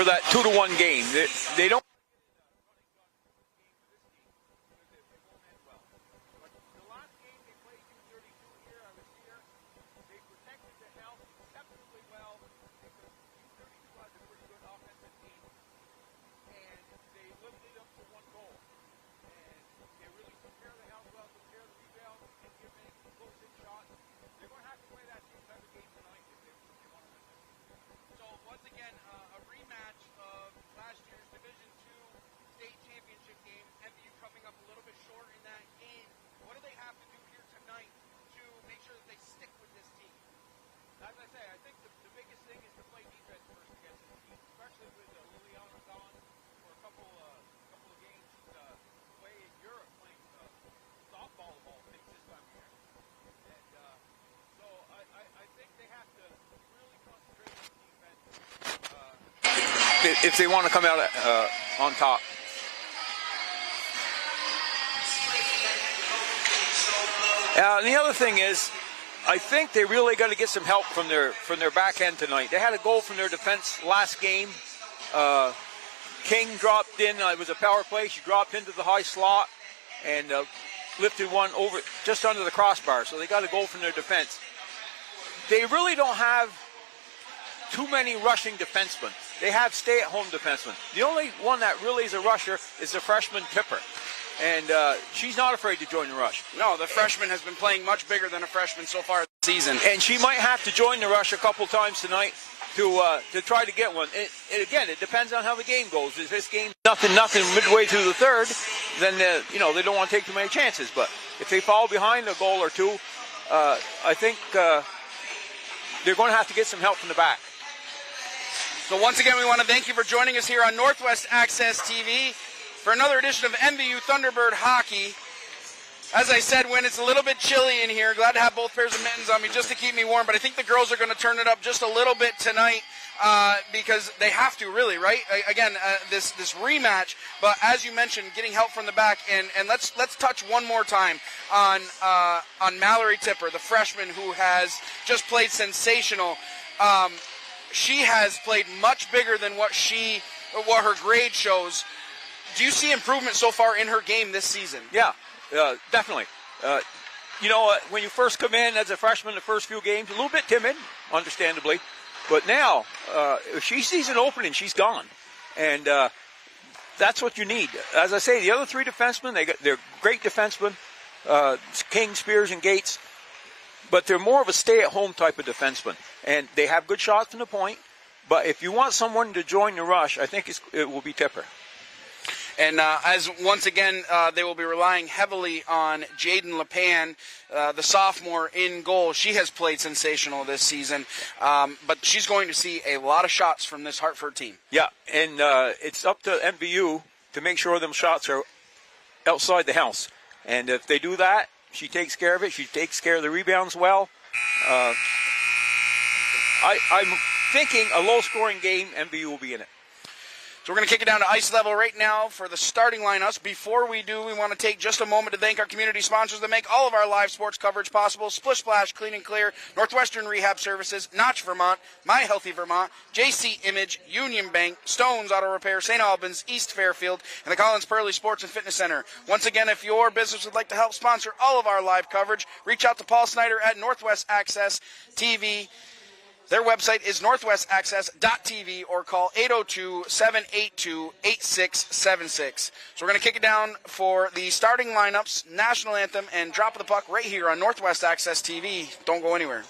for that 2-1 game. They don't. If they want to come out on top. And the other thing is, I think they really got to get some help from their back end tonight. They had a goal from their defense last game. King dropped in. It was a power play. She dropped into the high slot and lifted one over just under the crossbar. So they got a goal from their defense. They really don't have too many rushing defensemen. They have stay-at-home defensemen. The only one that really is a rusher is the freshman Tipper. And she's not afraid to join the rush. No, the freshman has been playing much bigger than a freshman so far this season. And she might have to join the rush a couple times tonight to try to get one. And again, it depends on how the game goes. If this game nothing midway through the third, then they don't want to take too many chances. But if they fall behind a goal or two, I think they're going to have to get some help from the back. So once again, we want to thank you for joining us here on Northwest Access TV for another edition of MVU Thunderbird Hockey. As I said, when it's a little bit chilly in here, glad to have both pairs of mittens on me just to keep me warm, but I think the girls are going to turn it up just a little bit tonight because they have to, really, right? Again, this rematch, but as you mentioned, getting help from the back, and let's touch one more time on Mallory Tipper, the freshman who has just played sensational. She has played much bigger than what her grade shows. Do you see improvement so far in her game this season? Yeah, definitely. When you first come in as a freshman, the first few games, a little bit timid, understandably. But now, if she sees an opening, she's gone. And that's what you need. As I say, the other three defensemen, they're great defensemen, King, Spears, and Gates. But they're more of a stay-at-home type of defenseman. And they have good shots from the point. But if you want someone to join the rush, I think it will be Tipper. And as once again, they will be relying heavily on Jaden LePan, the sophomore in goal. She has played sensational this season, but she's going to see a lot of shots from this Hartford team. Yeah, and it's up to MVU to make sure them shots are outside the house. And if they do that, she takes care of it. She takes care of the rebounds well. I'm thinking a low-scoring game, MVU will be in it. So we're going to kick it down to ice level right now for the starting lineups. Before we do, we want to take just a moment to thank our community sponsors that make all of our live sports coverage possible. Splish Splash, Clean and Clear, Northwestern Rehab Services, Notch, Vermont, My Healthy Vermont, JC Image, Union Bank, Stones Auto Repair, St. Albans, East Fairfield, and the Collins Pearly Sports and Fitness Center. Once again, if your business would like to help sponsor all of our live coverage, reach out to Paul Snyder at Northwest Access TV. Their website is northwestaccess.tv or call 802-782-8676. So we're going to kick it down for the starting lineups, national anthem, and drop of the puck right here on Northwest Access TV. Don't go anywhere.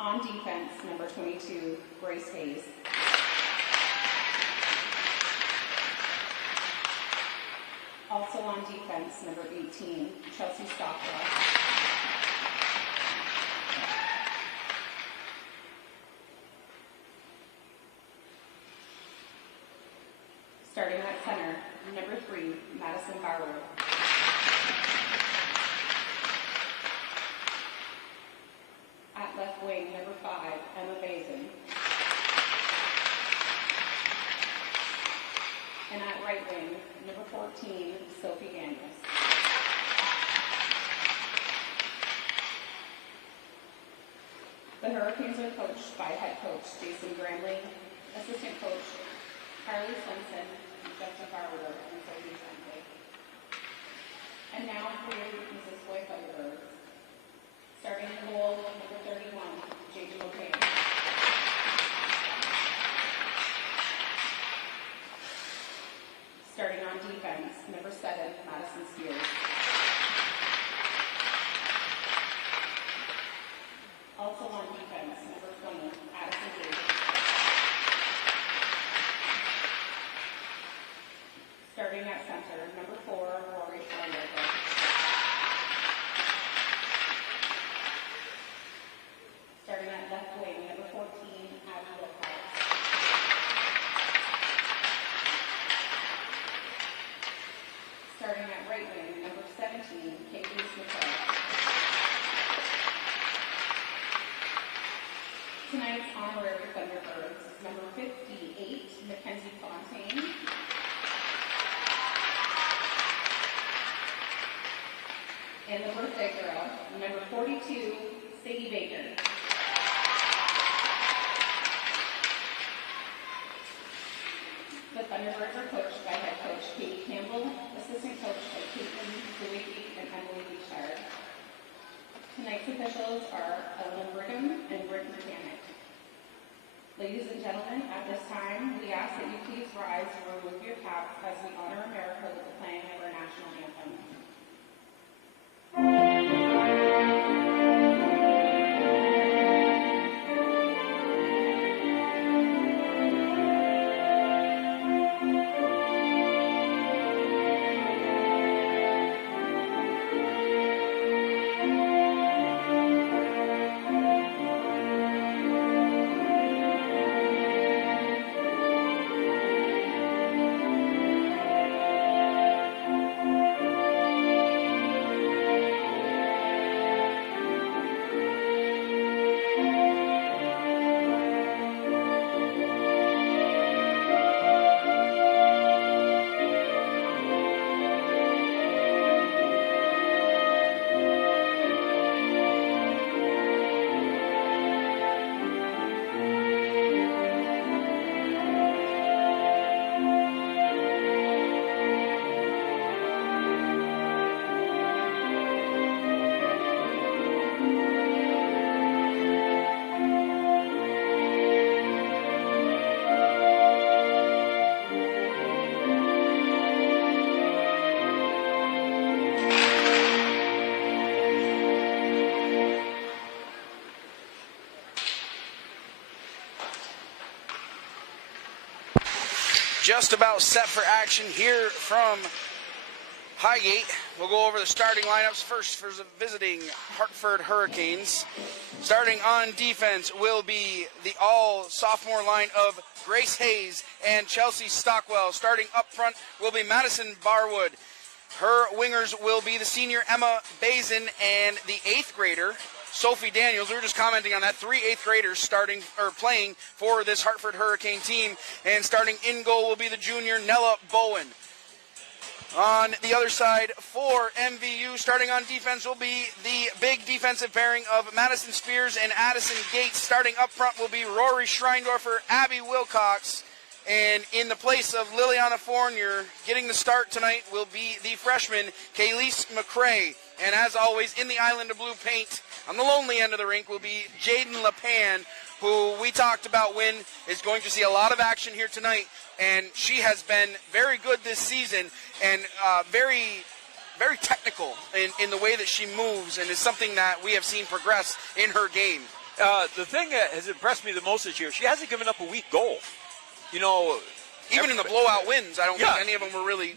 On defense, number 22, Grace Hayes. Also on defense, number 18, Chelsea Stockwell. Starting at center, number 3, Madison Barwood. At left wing, number 5, Emma Bazin. And at right wing, number 14, Sophie Daniels. The Hurricanes are coached by head coach Jason Gramley, assistant coach Carly Swenson, Justin Barber, and Sophie Swenson. And now for Mrs. Boyd Thunderbird. Starting in goal, number 31, Jaden O'Kane. Starting on defense, number 7, Madison Spears. Also on defense, number 20, Addison Gage. Starting at center, number 4, Rory Schweinberger. Starting at left wing, number 14, Abby Wilcox. Starting at right wing, number 17, Kate McCall. Tonight's honorary Thunderbirds, number 58, Mackenzie Fontaine. And the birthday girl, number 42, Sadie Baker. The Thunderbirds are coached by head coach Katie Campbell, assistant coach by Caitlin Zwicky and Emily Beachard. Tonight's officials are Ellen Brigham and Rick Mechanic. Ladies and gentlemen, at this time, we ask that you please rise and remove your caps as we honor America with the playing of our national anthem. Just about set for action here from Highgate. We'll go over the starting lineups first for the visiting Hartford Hurricanes. Starting on defense will be the all-sophomore line of Grace Hayes and Chelsea Stockwell. Starting up front will be Madison Barwood. Her wingers will be the senior Emma Bazin and the 8th grader Sophie Daniels. We were just commenting on that. 3 8th graders starting or playing for this Hartford Hurricane team. And starting in goal will be the junior Nella Bowen. On the other side for MVU, starting on defense will be the big defensive pairing of Madison Spears and Addison Gates. Starting up front will be Rory Schreindorfer, Abby Wilcox. And in the place of Liliana Fournier, getting the start tonight will be the freshman, Kaylise McCrae. And as always, in the Island of Blue paint, on the lonely end of the rink, will be Jaden LePan, who we talked about is going to see a lot of action here tonight. And she has been very good this season and very, very technical in the way that she moves, and is something that we have seen progress in her game. The thing that has impressed me the most this year, she hasn't given up a weak goal. You know, even in the blowout wins, I don't think any of them were really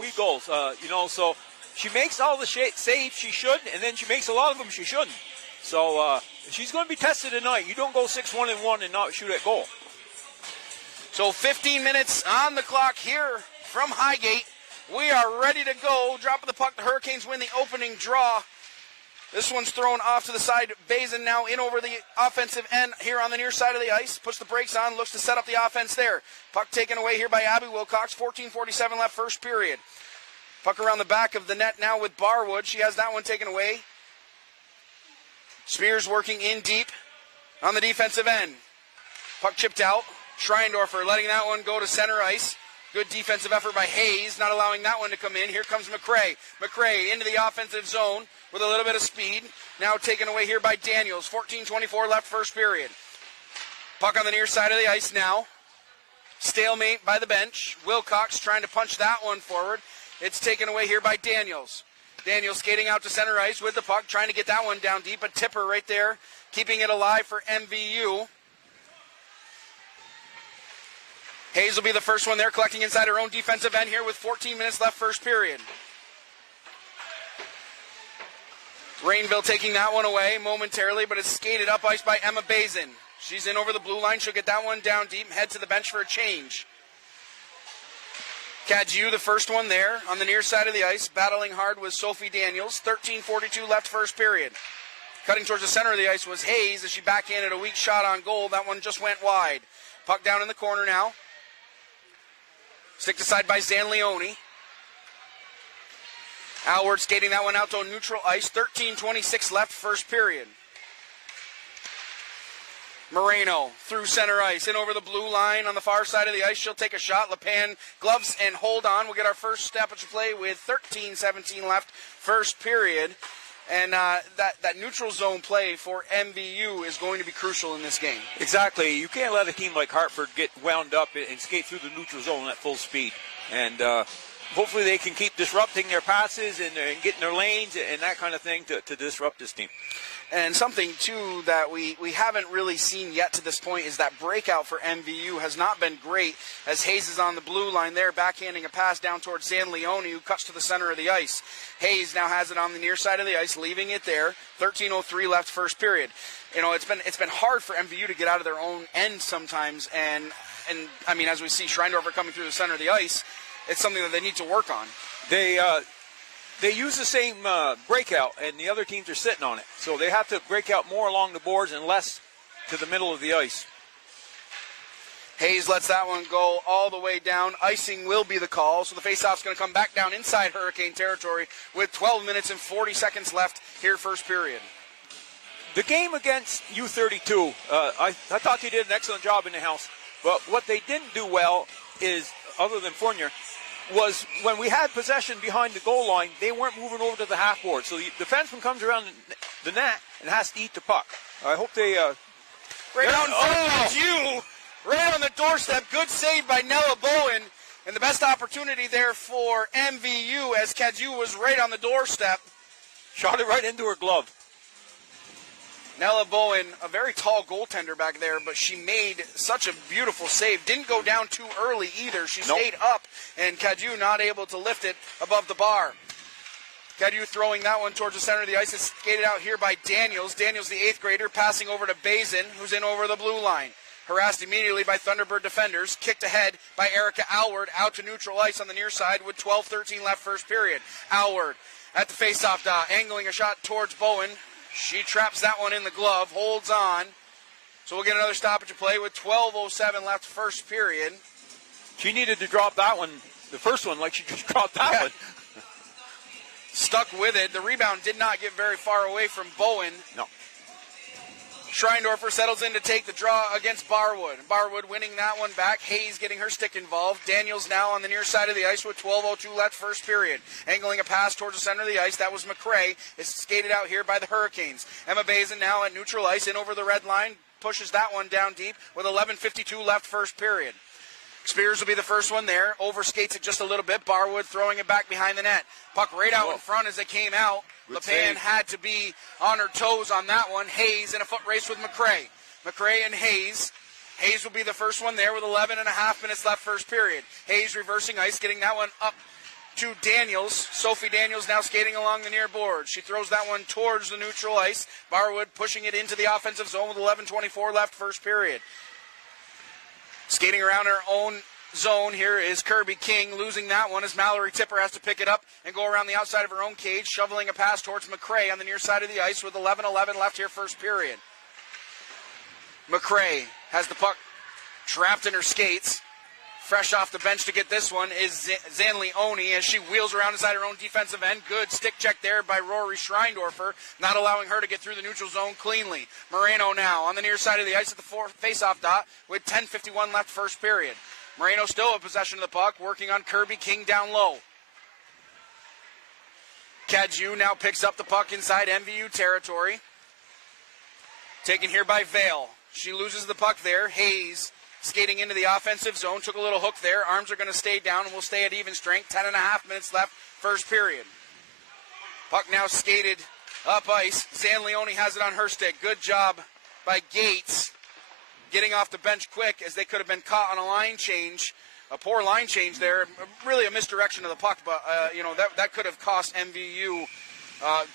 weak goals. So she makes all the saves she should, and then she makes a lot of them she shouldn't. So she's going to be tested tonight. You don't go 6-1-1 and not shoot at goal. So 15 minutes on the clock here from Highgate. We are ready to go. Drop of the puck. The Hurricanes win the opening draw. This one's thrown off to the side. Bazin now in over the offensive end here on the near side of the ice. Puts the brakes on, looks to set up the offense there. Puck taken away here by Abby Wilcox. 14:47 left first period. Puck around the back of the net now with Barwood. She has that one taken away. Spears working in deep on the defensive end. Puck chipped out. Schreindorfer letting that one go to center ice. Good defensive effort by Hayes, not allowing that one to come in. Here comes McCray. McCray into the offensive zone with a little bit of speed. Now taken away here by Daniels. 14:24 left first period. Puck on the near side of the ice now. Stalemate by the bench. Wilcox trying to punch that one forward. It's taken away here by Daniels. Daniels skating out to center ice with the puck, trying to get that one down deep. A tipper right there, keeping it alive for MVU. Hayes will be the first one there, collecting inside her own defensive end here with 14 minutes left first period. Rainville taking that one away momentarily, but it's skated up ice by Emma Bazin. She's in over the blue line. She'll get that one down deep and head to the bench for a change. Cadju, the first one there on the near side of the ice, battling hard with Sophie Daniels. 13:42 left first period. Cutting towards the center of the ice was Hayes as she backhanded a weak shot on goal. That one just went wide. Puck down in the corner now. Sticked aside by Zanleone. Alward skating that one out to neutral ice. 13:26 left first period. Moreno through center ice, in over the blue line on the far side of the ice. She'll take a shot. LePan gloves and hold on. We'll get our first stoppage play with 13:17 left first period. And that neutral zone play for MVU is going to be crucial in this game. Exactly. You can't let a team like Hartford get wound up and skate through the neutral zone at full speed. And hopefully they can keep disrupting their passes and getting their lanes and that kind of thing to disrupt this team. And something, too, that we haven't really seen yet to this point is that breakout for MVU has not been great, as Hayes is on the blue line there, backhanding a pass down towards Zanleone, who cuts to the center of the ice. Hayes now has it on the near side of the ice, leaving it there. 13:03 left first period. You know, it's been hard for MVU to get out of their own end sometimes, and I mean, as we see Schreindorfer coming through the center of the ice, it's something that they need to work on. They use the same breakout, and the other teams are sitting on it. So they have to break out more along the boards and less to the middle of the ice. Hayes lets that one go all the way down. Icing will be the call, so the faceoff's going to come back down inside Hurricane territory with 12 minutes and 40 seconds left here first period. The game against U32, I thought they did an excellent job in the house. But what they didn't do well is, other than Fournier, was when we had possession behind the goal line, they weren't moving over to the half board. So the defenseman comes around the net and has to eat the puck. I hope they... right on the doorstep. Good save by Nella Bowen. And the best opportunity there for MVU as Cadju was right on the doorstep. Shot it right into her glove. Nella Bowen, a very tall goaltender back there, but she made such a beautiful save. Didn't go down too early either. She stayed up, and Cadju not able to lift it above the bar. Cadju throwing that one towards the center of the ice. It's skated out here by Daniels. Daniels, the 8th grader, passing over to Bazin, who's in over the blue line. Harassed immediately by Thunderbird defenders. Kicked ahead by Erica Alward out to neutral ice on the near side with 12:13 left first period. Alward at the faceoff dot, angling a shot towards Bowen. She traps that one in the glove, holds on. So we'll get another stoppage of play with 12:07 left first period. She needed to drop that one, the first one, like she just dropped that one. Stuck with it. The rebound did not get very far away from Bowen. No. Schreindorfer settles in to take the draw against Barwood. Barwood winning that one back. Hayes getting her stick involved. Daniels now on the near side of the ice with 12:02 left first period. Angling a pass towards the center of the ice. That was McCray. It's skated out here by the Hurricanes. Emma Bazin now at neutral ice, in over the red line. Pushes that one down deep with 11:52 left first period. Spears will be the first one there. Overskates it just a little bit. Barwood throwing it back behind the net. Puck right out in front as it came out. LePan had to be on her toes on that one. Hayes in a foot race with McCray. McCray and Hayes. Hayes will be the first one there with 11.5 minutes left first period. Hayes reversing ice, getting that one up to Daniels. Sophie Daniels now skating along the near board. She throws that one towards the neutral ice. Barwood pushing it into the offensive zone with 11:24 left first period. Skating around her own zone here is Kirby King, losing that one as Mallory Tipper has to pick it up and go around the outside of her own cage, shoveling a pass towards McCrae on the near side of the ice with 11:11 left here first period. McCrae has the puck trapped in her skates. Fresh off the bench to get this one is Zanleoni as she wheels around inside her own defensive end. Good stick check there by Rory Schreindorfer, not allowing her to get through the neutral zone cleanly. Moreno now on the near side of the ice at the face-off dot with 10:51 left first period. Moreno still in possession of the puck, working on Kirby King down low. Kadju now picks up the puck inside MVU territory. Taken here by Vale. She loses the puck there. Hayes skating into the offensive zone, took a little hook there. Arms are going to stay down and will stay at even strength. 10.5 minutes left, first period. Puck now skated up ice. Zanleoni has it on her stick. Good job by Gates getting off the bench quick as they could have been caught on a line change. A poor line change there. Really a misdirection of the puck, but that could have cost MVU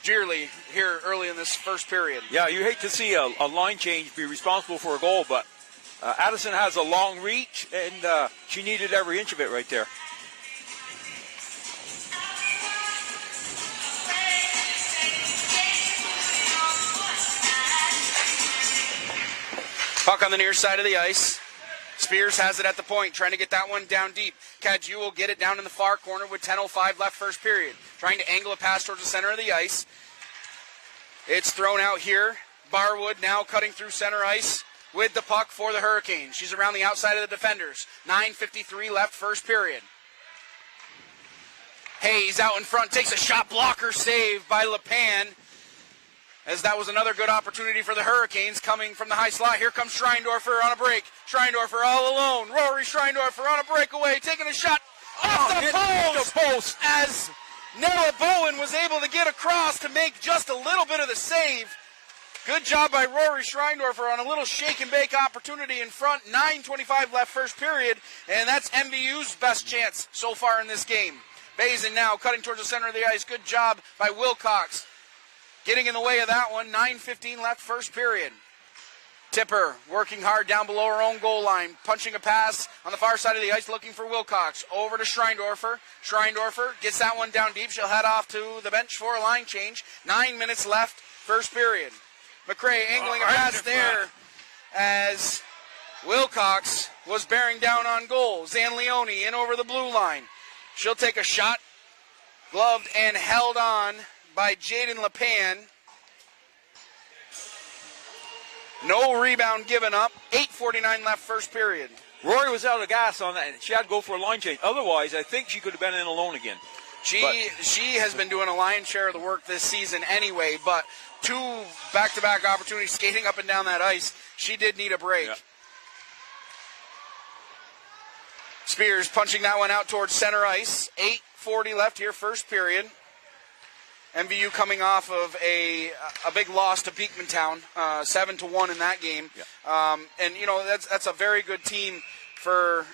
dearly here early in this first period. Yeah, you hate to see a line change be responsible for a goal, but Addison has a long reach, and she needed every inch of it right there. Puck on the near side of the ice. Spears has it at the point, trying to get that one down deep. Kadju will get it down in the far corner with 10:05 left first period. Trying to angle a pass towards the center of the ice. It's thrown out here. Barwood now cutting through center ice with the puck for the Hurricanes. She's around the outside of the defenders. 9:53 left first period. Hayes out in front, takes a shot blocker save by LePan, as that was another good opportunity for the Hurricanes coming from the high slot. Here comes Schreindorfer on a break. Schreindorfer all alone. Rory Schreindorfer on a breakaway, taking a shot off the post as Nella Bowen was able to get across to make just a little bit of the save. Good job by Rory Schreindorfer on a little shake and bake opportunity in front. 9:25 left first period, and that's MVU's best chance so far in this game. Bazin now cutting towards the center of the ice. Good job by Wilcox getting in the way of that one. 9:15 left first period. Tipper working hard down below her own goal line, punching a pass on the far side of the ice, looking for Wilcox. Over to Schreindorfer. Schreindorfer gets that one down deep. She'll head off to the bench for a line change. 9 minutes left first period. McCrae angling a pass there as Wilcox was bearing down on goal. Zanleoni in over the blue line. She'll take a shot, gloved and held on by Jaden LePan. No rebound given up. 8:49 left first period. Rory was out of gas on that, and she had to go for a line change. Otherwise, I think she could have been in alone again. She has been doing a lion's share of the work this season anyway, but two back-to-back opportunities skating up and down that ice. She did need a break. Yeah. Spears punching that one out towards center ice. 8:40 left here, first period. MVU coming off of a big loss to Beekmantown, 7-1 in that game. Yeah. And that's a very good team for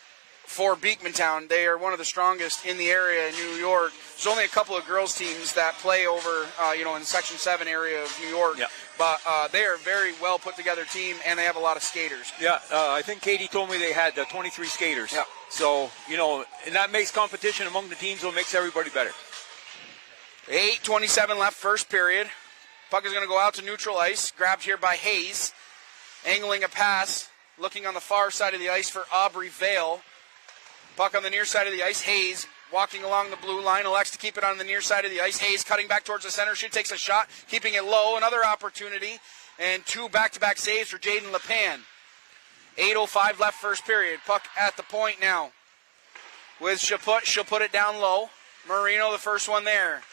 Beekmantown. They are one of the strongest in the area in New York. There's only a couple of girls teams that play over, in Section 7 area of New York. Yeah. But they are a very well put together team, and they have a lot of skaters. Yeah, I think Katie told me they had 23 skaters. Yeah. So, and that makes competition among the teams, so it makes everybody better. 8:27 left first period. Puck is going to go out to neutral ice. Grabbed here by Hayes. Angling a pass. Looking on the far side of the ice for Aubrey Vale. Puck on the near side of the ice. Hayes walking along the blue line. Elects to keep it on the near side of the ice. Hayes cutting back towards the center. She takes a shot. Keeping it low. Another opportunity. And two back-to-back saves for Jaden LePan. 8:05 left first period. Puck at the point now. With Chaput. She'll put it down low. Marino the first one there.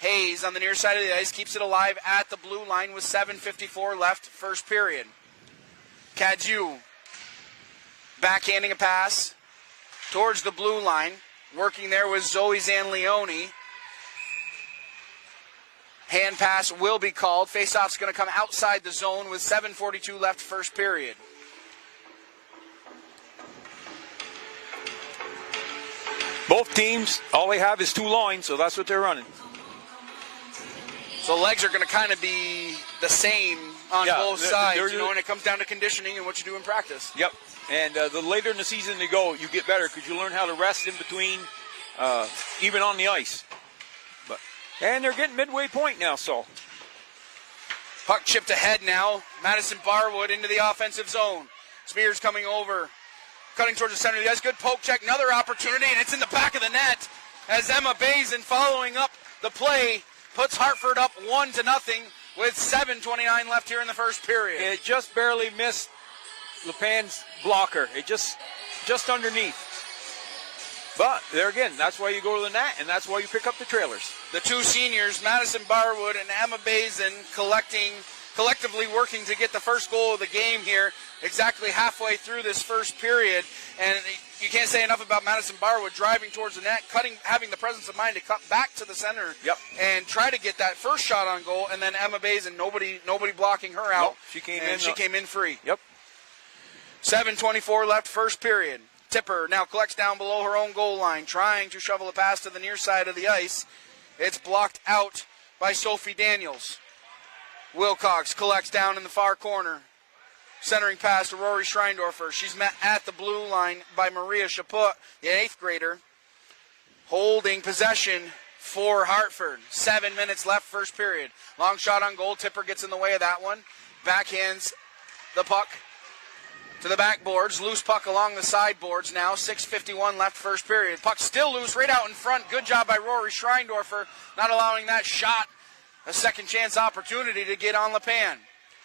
Hayes on the near side of the ice keeps it alive at the blue line with 7:54 left first period. Kadju backhanding a pass towards the blue line. Working there with Zoe Zanleoni. Hand pass will be called. Faceoff's going to come outside the zone with 7:42 left first period. Both teams, all they have is two lines, so that's what they're running. So legs are going to kind of be the same on Yeah, both they're- sides, they're- you know, when it comes down to conditioning and what you do in practice. Yep. And the later in the season you go, you get better because you learn how to rest in between, even on the ice. And they're getting midway point now, so. Puck chipped ahead now. Madison Barwood into the offensive zone. Spears coming over, cutting towards the center of the ice. Good poke check, another opportunity, and it's in the back of the net as Emma Bazin, following up the play, puts Hartford up 1-0 with 7:29 left here in the first period. It just barely missed LePan's blocker. It just underneath. But there again, that's why you go to the net, and that's why you pick up the trailers. The two seniors, Madison Barwood and Emma Bazin, collectively working to get the first goal of the game here, exactly halfway through this first period. And you can't say enough about Madison Barwood driving towards the net, having the presence of mind to cut back to the center, and try to get that first shot on goal. And then Emma Bazin, nobody blocking her out. Nope, she came in free. Yep. 7:24 left, first period. Tipper now collects down below her own goal line, trying to shovel a pass to the near side of the ice. It's blocked out by Sophie Daniels. Wilcox collects down in the far corner. Centering pass to Rory Schreindorfer. She's met at the blue line by Maria Chaput, the 8th grader. Holding possession for Hartford. 7 minutes left, first period. Long shot on goal. Tipper gets in the way of that one. Backhands the puck to the backboards. Loose puck along the sideboards now. 6:51 left, first period. Puck still loose, right out in front. Good job by Rory Schreindorfer, not allowing that shot a second chance opportunity to get on LePan.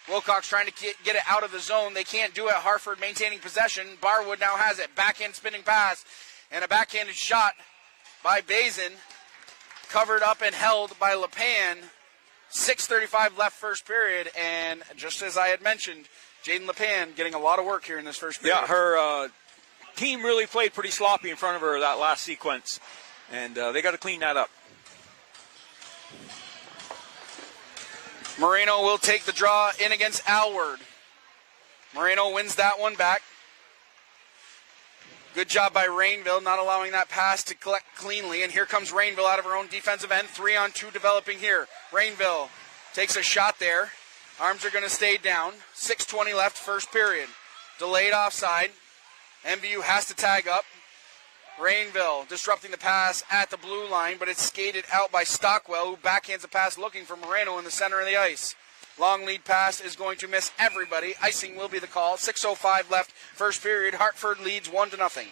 Wilcox trying to get it out of the zone. They can't do it. Hartford maintaining possession. Barwood now has it. Backhand spinning pass and a backhanded shot by Bazin. Covered up and held by LePan. 6:35 left, first period. And just as I had mentioned, Jaden LePan getting a lot of work here in this first period. Yeah, her team really played pretty sloppy in front of her that last sequence, and they got to clean that up. Moreno will take the draw in against Alward. Moreno wins that one back. Good job by Rainville, not allowing that pass to collect cleanly. And here comes Rainville out of her own defensive end. 3-on-2 developing here. Rainville takes a shot there. Arms are going to stay down. 6:20 left, first period. Delayed offside. MVU has to tag up. Rainville disrupting the pass at the blue line, but it's skated out by Stockwell, who backhands the pass looking for Moreno in the center of the ice. Long lead pass is going to miss everybody. Icing will be the call. 6:05 left, first period. Hartford leads 1-0.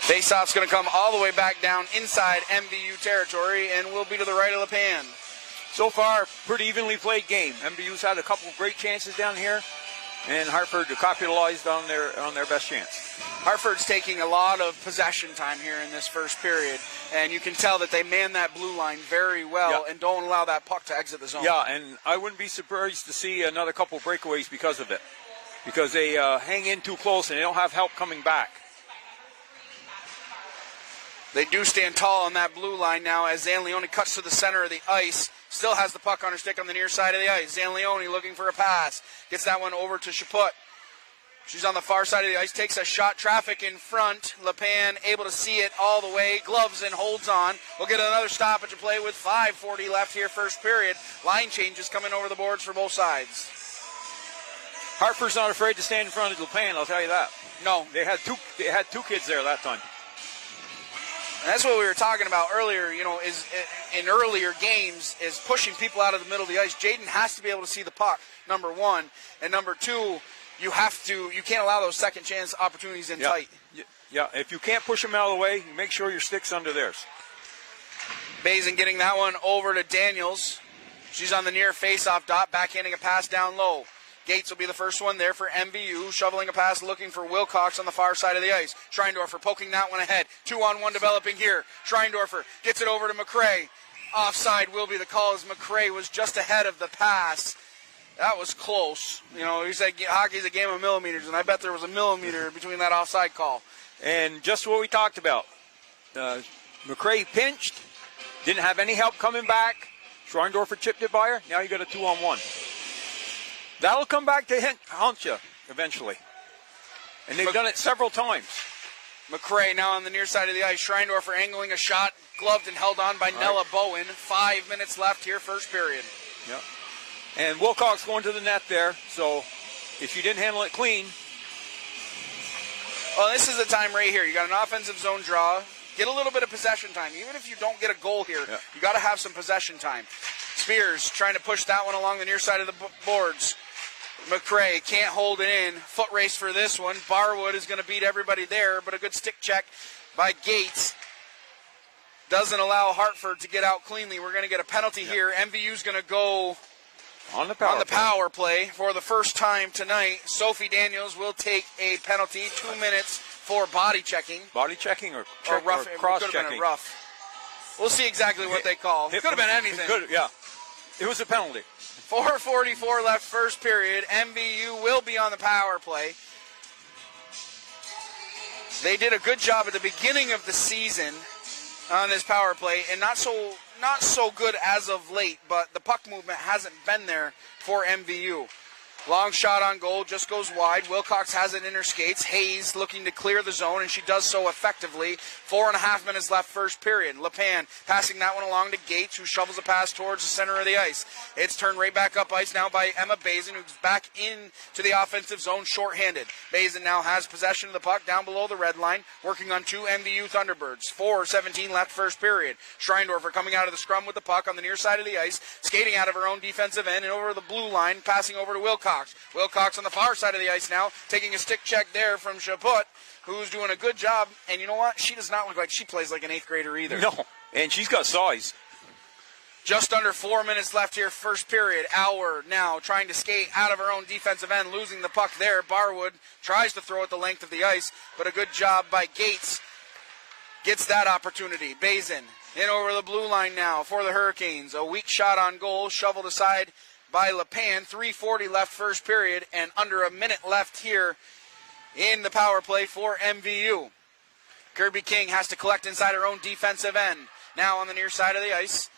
Faceoff's going to come all the way back down inside MVU territory and will be to the right of LePan. So far, pretty evenly played game. MVU's had a couple of great chances down here, and Hartford capitalized on their best chance. Hartford's taking a lot of possession time here in this first period, and you can tell that they man that blue line very well and don't allow that puck to exit the zone. Yeah, and I wouldn't be surprised to see another couple of breakaways because of it, because they hang in too close and they don't have help coming back. They do stand tall on that blue line now as Zanleone cuts to the center of the ice. Still has the puck on her stick on the near side of the ice. Zanleone looking for a pass. Gets that one over to Chaput. She's on the far side of the ice. Takes a shot. Traffic in front. LePan able to see it all the way. Gloves and holds on. We'll get another stoppage of play with 5:40 left here, first period. Line changes coming over the boards for both sides. Hartford's not afraid to stand in front of LePan, I'll tell you that. No. They had two kids there that time. And that's what we were talking about earlier, you know, is in earlier games, is pushing people out of the middle of the ice. Jaden has to be able to see the puck, number one. And number two, you can't allow those second chance opportunities in tight. Yeah, if you can't push them out of the way, you make sure your stick's under theirs. Bazin getting that one over to Daniels. She's on the near face-off dot, backhanding a pass down low. Gates will be the first one there for MVU, shoveling a pass, looking for Wilcox on the far side of the ice. Schreindorfer poking that one ahead. 2-on-1 developing here. Schreindorfer gets it over to McCrae. Offside will be the call as McCrae was just ahead of the pass. That was close. You know, he said hockey's a game of millimeters, and I bet there was a millimeter between that offside call. And just what we talked about. McCrae pinched, didn't have any help coming back. Schreindorfer chipped it by her. Now you got a 2-on-1. That'll come back to haunt you eventually. And they've done it several times. McCray now on the near side of the ice. Schreindorfer angling a shot, gloved and held on by Nella Bowen. 5 minutes left here, first period. Yep. And Wilcox going to the net there, so if you didn't handle it clean. Well, this is the time right here. You got an offensive zone draw. Get a little bit of possession time. Even if you don't get a goal here, you got to have some possession time. Spears trying to push that one along the near side of the boards. McCray can't hold it in. Foot race for this one. Barwood is going to beat everybody there, but a good stick check by Gates doesn't allow Hartford to get out cleanly. We're going to get a penalty here. MVU's going to go on the power play for the first time tonight. Sophie Daniels will take a penalty, 2 minutes for body checking. Body checking or rough, cross could have checking? been rough. We'll see exactly what they call. Could have been anything. Yeah, it was a penalty. 4:44 left first period. MVU will be on the power play. They did a good job at the beginning of the season on this power play, and not so good as of late, but the puck movement hasn't been there for MVU. Long shot on goal, just goes wide. Wilcox has it in her skates. Hayes looking to clear the zone, and she does so effectively. 4.5 minutes left first period. LePan passing that one along to Gates, who shovels a pass towards the center of the ice. It's turned right back up ice now by Emma Bazin, who's back into the offensive zone shorthanded. Bazin now has possession of the puck down below the red line, working on 2 MVU Thunderbirds. 4:17 left first period. Schreindorfer coming out of the scrum with the puck on the near side of the ice, skating out of her own defensive end and over the blue line, passing over to Wilcox. Wilcox on the far side of the ice now, taking a stick check there from Chaput, who's doing a good job. And you know what? She does not look like she plays like an 8th grader either. No, and she's got size. Just under 4 minutes left here, first period. Auer now trying to skate out of her own defensive end, losing the puck there. Barwood tries to throw it the length of the ice, but a good job by Gates. Gets that opportunity. Bazin in over the blue line now for the Hurricanes. A weak shot on goal, shoveled aside by LePan. 3:40 left first period, and under a minute left here in the power play for MVU. Kirby King has to collect inside her own defensive end. Now on the near side of the ice.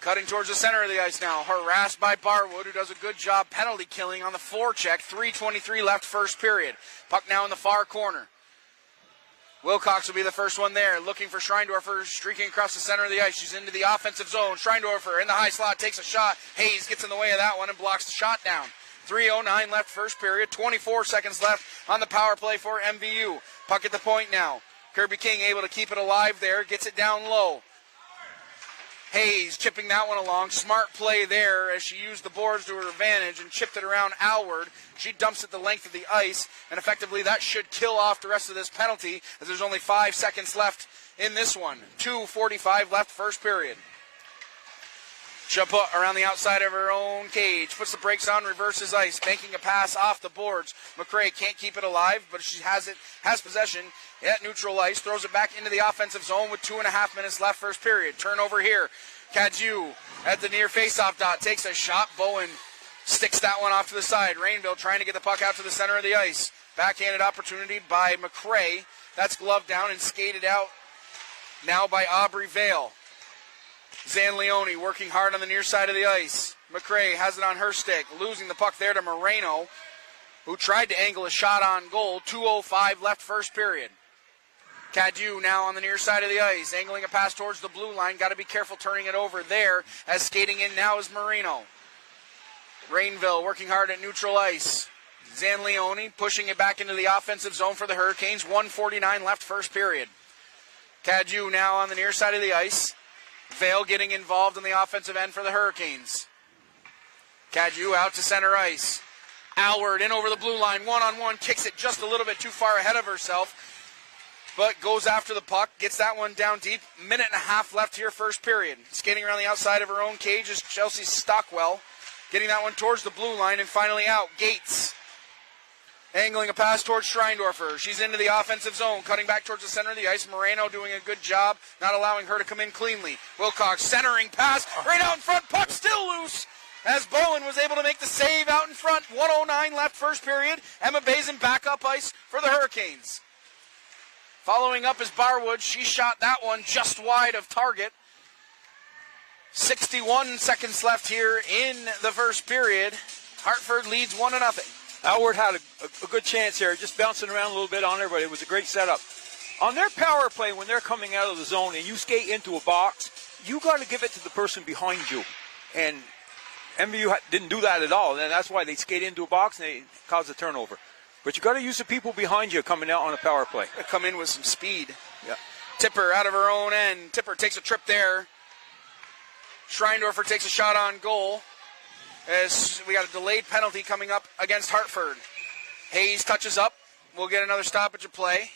Cutting towards the center of the ice now. Harassed by Barwood, who does a good job penalty killing on the forecheck. 3:23 left first period. Puck now in the far corner. Wilcox will be the first one there, looking for Schreindorfer, streaking across the center of the ice. She's into the offensive zone. Schreindorfer in the high slot takes a shot. Hayes gets in the way of that one and blocks the shot down. 3:09 left first period. 24 seconds left on the power play for MVU. Puck at the point now. Kirby King able to keep it alive there, gets it down low. Hayes chipping that one along. Smart play there as she used the boards to her advantage and chipped it around Alward. She dumps it the length of the ice, and effectively that should kill off the rest of this penalty as there's only 5 seconds left in this one. 2:45 left first period. Chaput around the outside of her own cage. Puts the brakes on, reverses ice, banking a pass off the boards. McCray can't keep it alive, but she has possession at neutral ice. Throws it back into the offensive zone with 2.5 minutes left first period. Turnover here. Cadieux at the near faceoff dot. Takes a shot. Bowen sticks that one off to the side. Rainville trying to get the puck out to the center of the ice. Backhanded opportunity by McCray. That's gloved down and skated out now by Aubrey Vale. Zanleone working hard on the near side of the ice. McCray has it on her stick, losing the puck there to Moreno, who tried to angle a shot on goal. 2:05 left first period. Cadieux now on the near side of the ice, angling a pass towards the blue line. Got to be careful turning it over there, as skating in now is Moreno. Rainville working hard at neutral ice. Zanleone pushing it back into the offensive zone for the Hurricanes. 1:49 left first period. Cadieux now on the near side of the ice. Vale getting involved in the offensive end for the Hurricanes. Cadieux out to center ice. Alward in over the blue line, one-on-one, kicks it just a little bit too far ahead of herself, but goes after the puck, gets that one down deep. 1.5 left here first period. Skating around the outside of her own cage is Chelsea Stockwell, getting that one towards the blue line, and finally out. Gates angling a pass towards Schreindorfer. She's into the offensive zone, cutting back towards the center of the ice. Moreno doing a good job, not allowing her to come in cleanly. Wilcox centering pass, right out in front, puck still loose, as Bowen was able to make the save out in front. 1:09 left first period. Emma Bazin back up ice for the Hurricanes. Following up is Barwood. She shot that one just wide of target. 61 seconds left here in the first period. Hartford leads 1-0. Alward had a good chance here, just bouncing around a little bit on there, but it was a great setup. On their power play, when they're coming out of the zone and you skate into a box, you got to give it to the person behind you. And MVU didn't do that at all, and that's why they skate into a box and they cause a turnover. But you got to use the people behind you coming out on a power play. Come in with some speed. Yeah. Tipper out of her own end. Tipper takes a trip there. Schreindorfer takes a shot on goal. As we got a delayed penalty coming up against Hartford. Hayes touches up. We'll get another stoppage of play.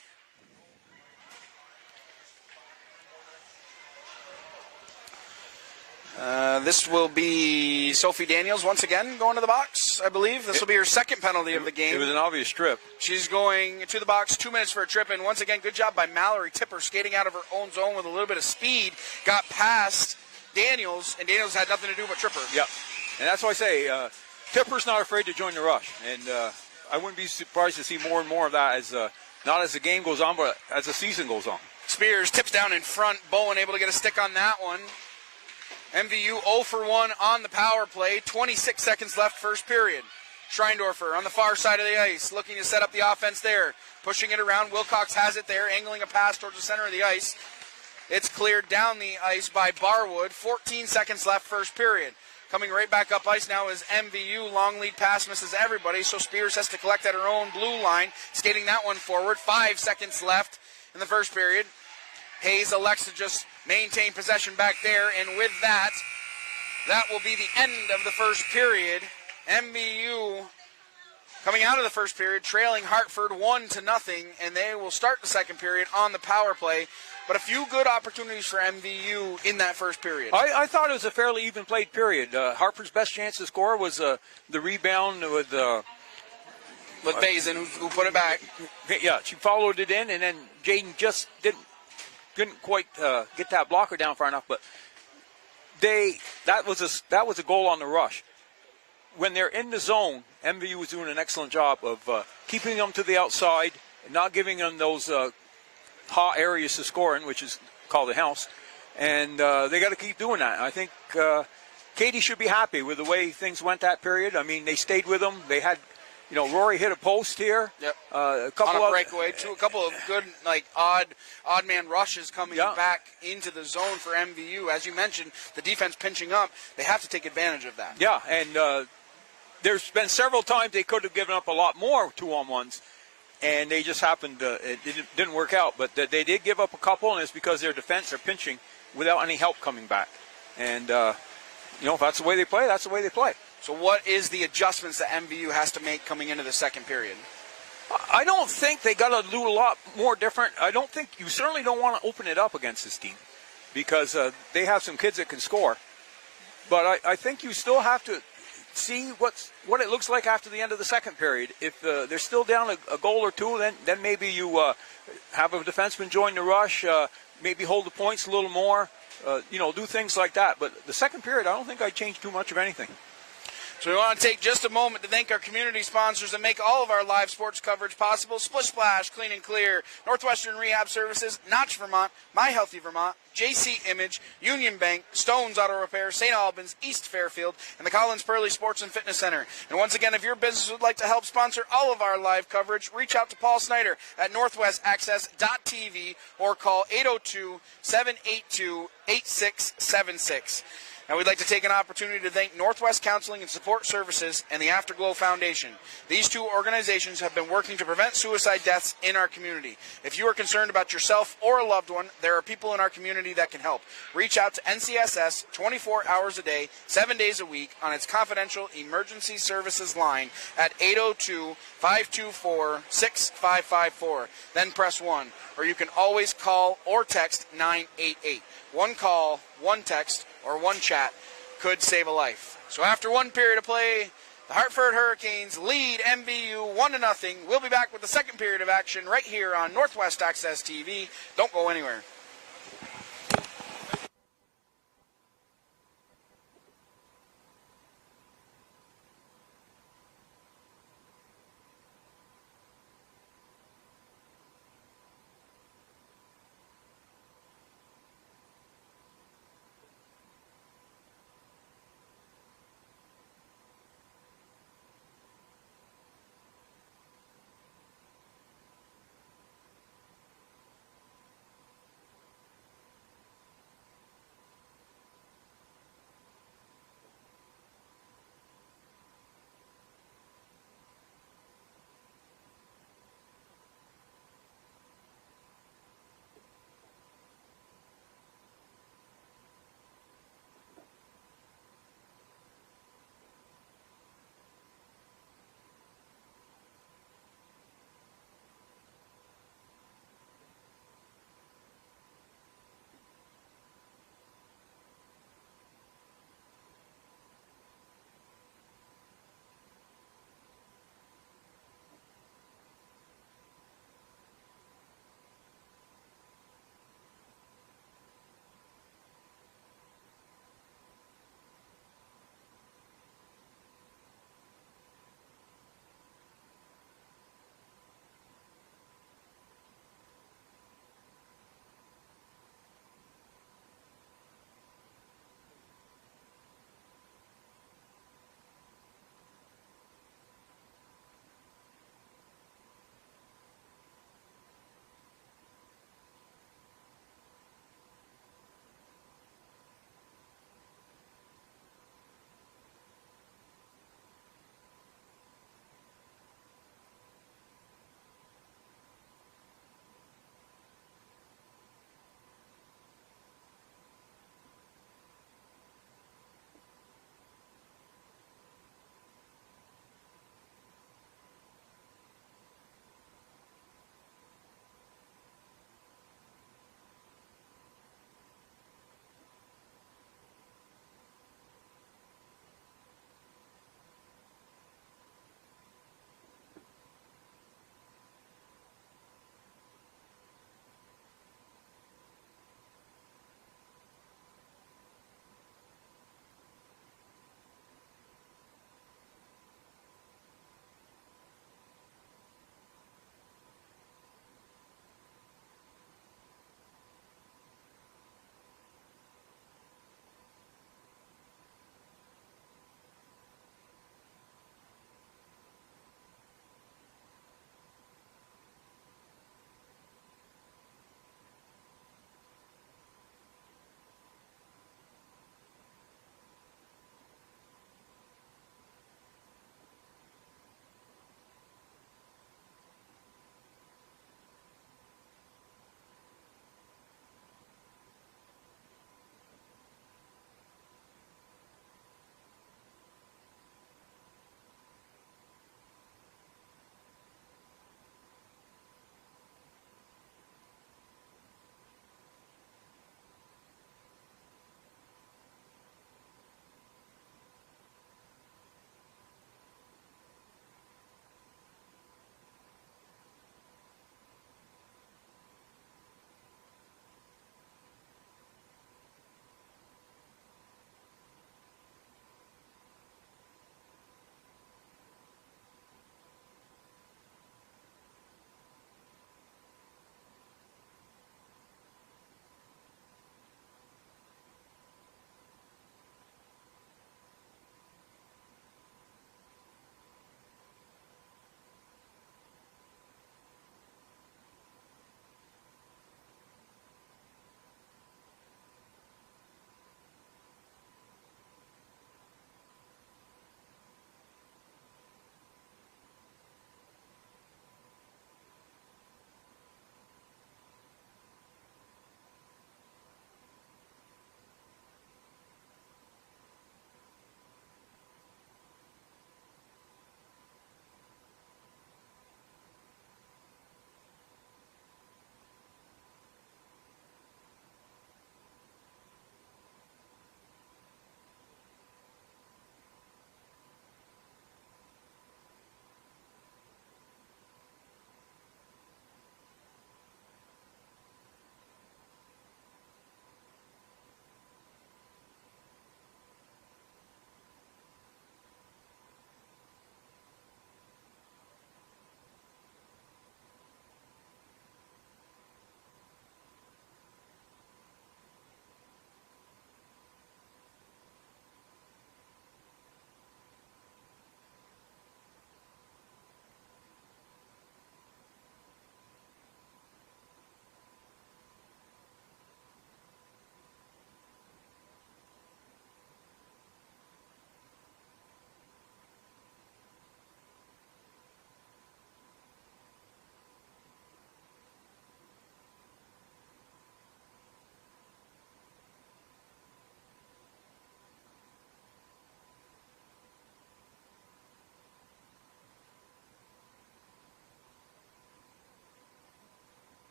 This will be Sophie Daniels once again going to the box, I believe. This will be her second penalty of the game. It was an obvious trip. She's going to the box, 2 minutes for a trip, and once again, good job by Mallory Tipper skating out of her own zone with a little bit of speed. Got past Daniels, and Daniels had nothing to do but trip her. Yep, and that's why I say Tipper's not afraid to join the rush, and I wouldn't be surprised to see more and more of that as not as the game goes on, but as the season goes on. Spears tips down in front. Bowen able to get a stick on that one. MVU 0 for 1 on the power play. 26 seconds left first period. Schreindorfer on the far side of the ice, looking to set up the offense there. Pushing it around. Wilcox has it there, angling a pass towards the center of the ice. It's cleared down the ice by Barwood. 14 seconds left first period. Coming right back up ice now is MVU. Long lead pass misses everybody, so Spears has to collect at her own blue line. Skating that one forward. 5 seconds left in the first period. Hayes elects to just maintain possession back there, and with that, that will be the end of the first period. MVU coming out of the first period, trailing Hartford 1-0, and they will start the second period on the power play. But a few good opportunities for MVU in that first period. I thought it was a fairly even played period. Hartford's best chance to score was the rebound with Bazin, who put it back. Yeah, she followed it in, and then Jaden just didn't quite get that blocker down far enough, but that was a goal on the rush. When they're in the zone, MVU was doing an excellent job of keeping them to the outside and not giving them those hot areas to score in, which is called the house, and they got to keep doing that. I think Katie should be happy with the way things went that period. I mean, they stayed with them. They had, Rory hit a post here. Yep. A couple on a breakaway. A couple of good, odd man rushes coming back into the zone for MVU. As you mentioned, the defense pinching up. They have to take advantage of that. Yeah, and there's been several times they could have given up a lot more 2-on-1s, and they just happened to, it didn't work out. But they did give up a couple, and it's because their defense are pinching without any help coming back. And, if that's the way they play, that's the way they play. So what is the adjustments that MVU has to make coming into the second period? I don't think they got to do a lot more different. You certainly don't want to open it up against this team because they have some kids that can score. But I think you still have to see what it looks like after the end of the second period. If they're still down a goal or two, then maybe you have a defenseman join the rush, maybe hold the points a little more, do things like that. But the second period, I don't think I'd change too much of anything. So we want to take just a moment to thank our community sponsors that make all of our live sports coverage possible. Splish Splash, Clean and Clear, Northwestern Rehab Services, Notch Vermont, My Healthy Vermont, JC Image, Union Bank, Stones Auto Repair, St. Albans, East Fairfield, and the Collins Purley Sports and Fitness Center. And once again, if your business would like to help sponsor all of our live coverage, reach out to Paul Snyder at northwestaccess.tv or call 802-782-8676. And we'd like to take an opportunity to thank Northwest Counseling and Support Services and the Afterglow Foundation. These two organizations have been working to prevent suicide deaths in our community. If you are concerned about yourself or a loved one, there are people in our community that can help. Reach out to NCSS 24 hours a day, 7 days a week on its confidential emergency services line at 802-524-6554. Then press 1. Or you can always call or text 988. One call, one text, or one chat could save a life. So after one period of play, the Hartford Hurricanes lead MVU 1-0. We'll be back with the second period of action right here on Northwest Access TV. Don't go anywhere.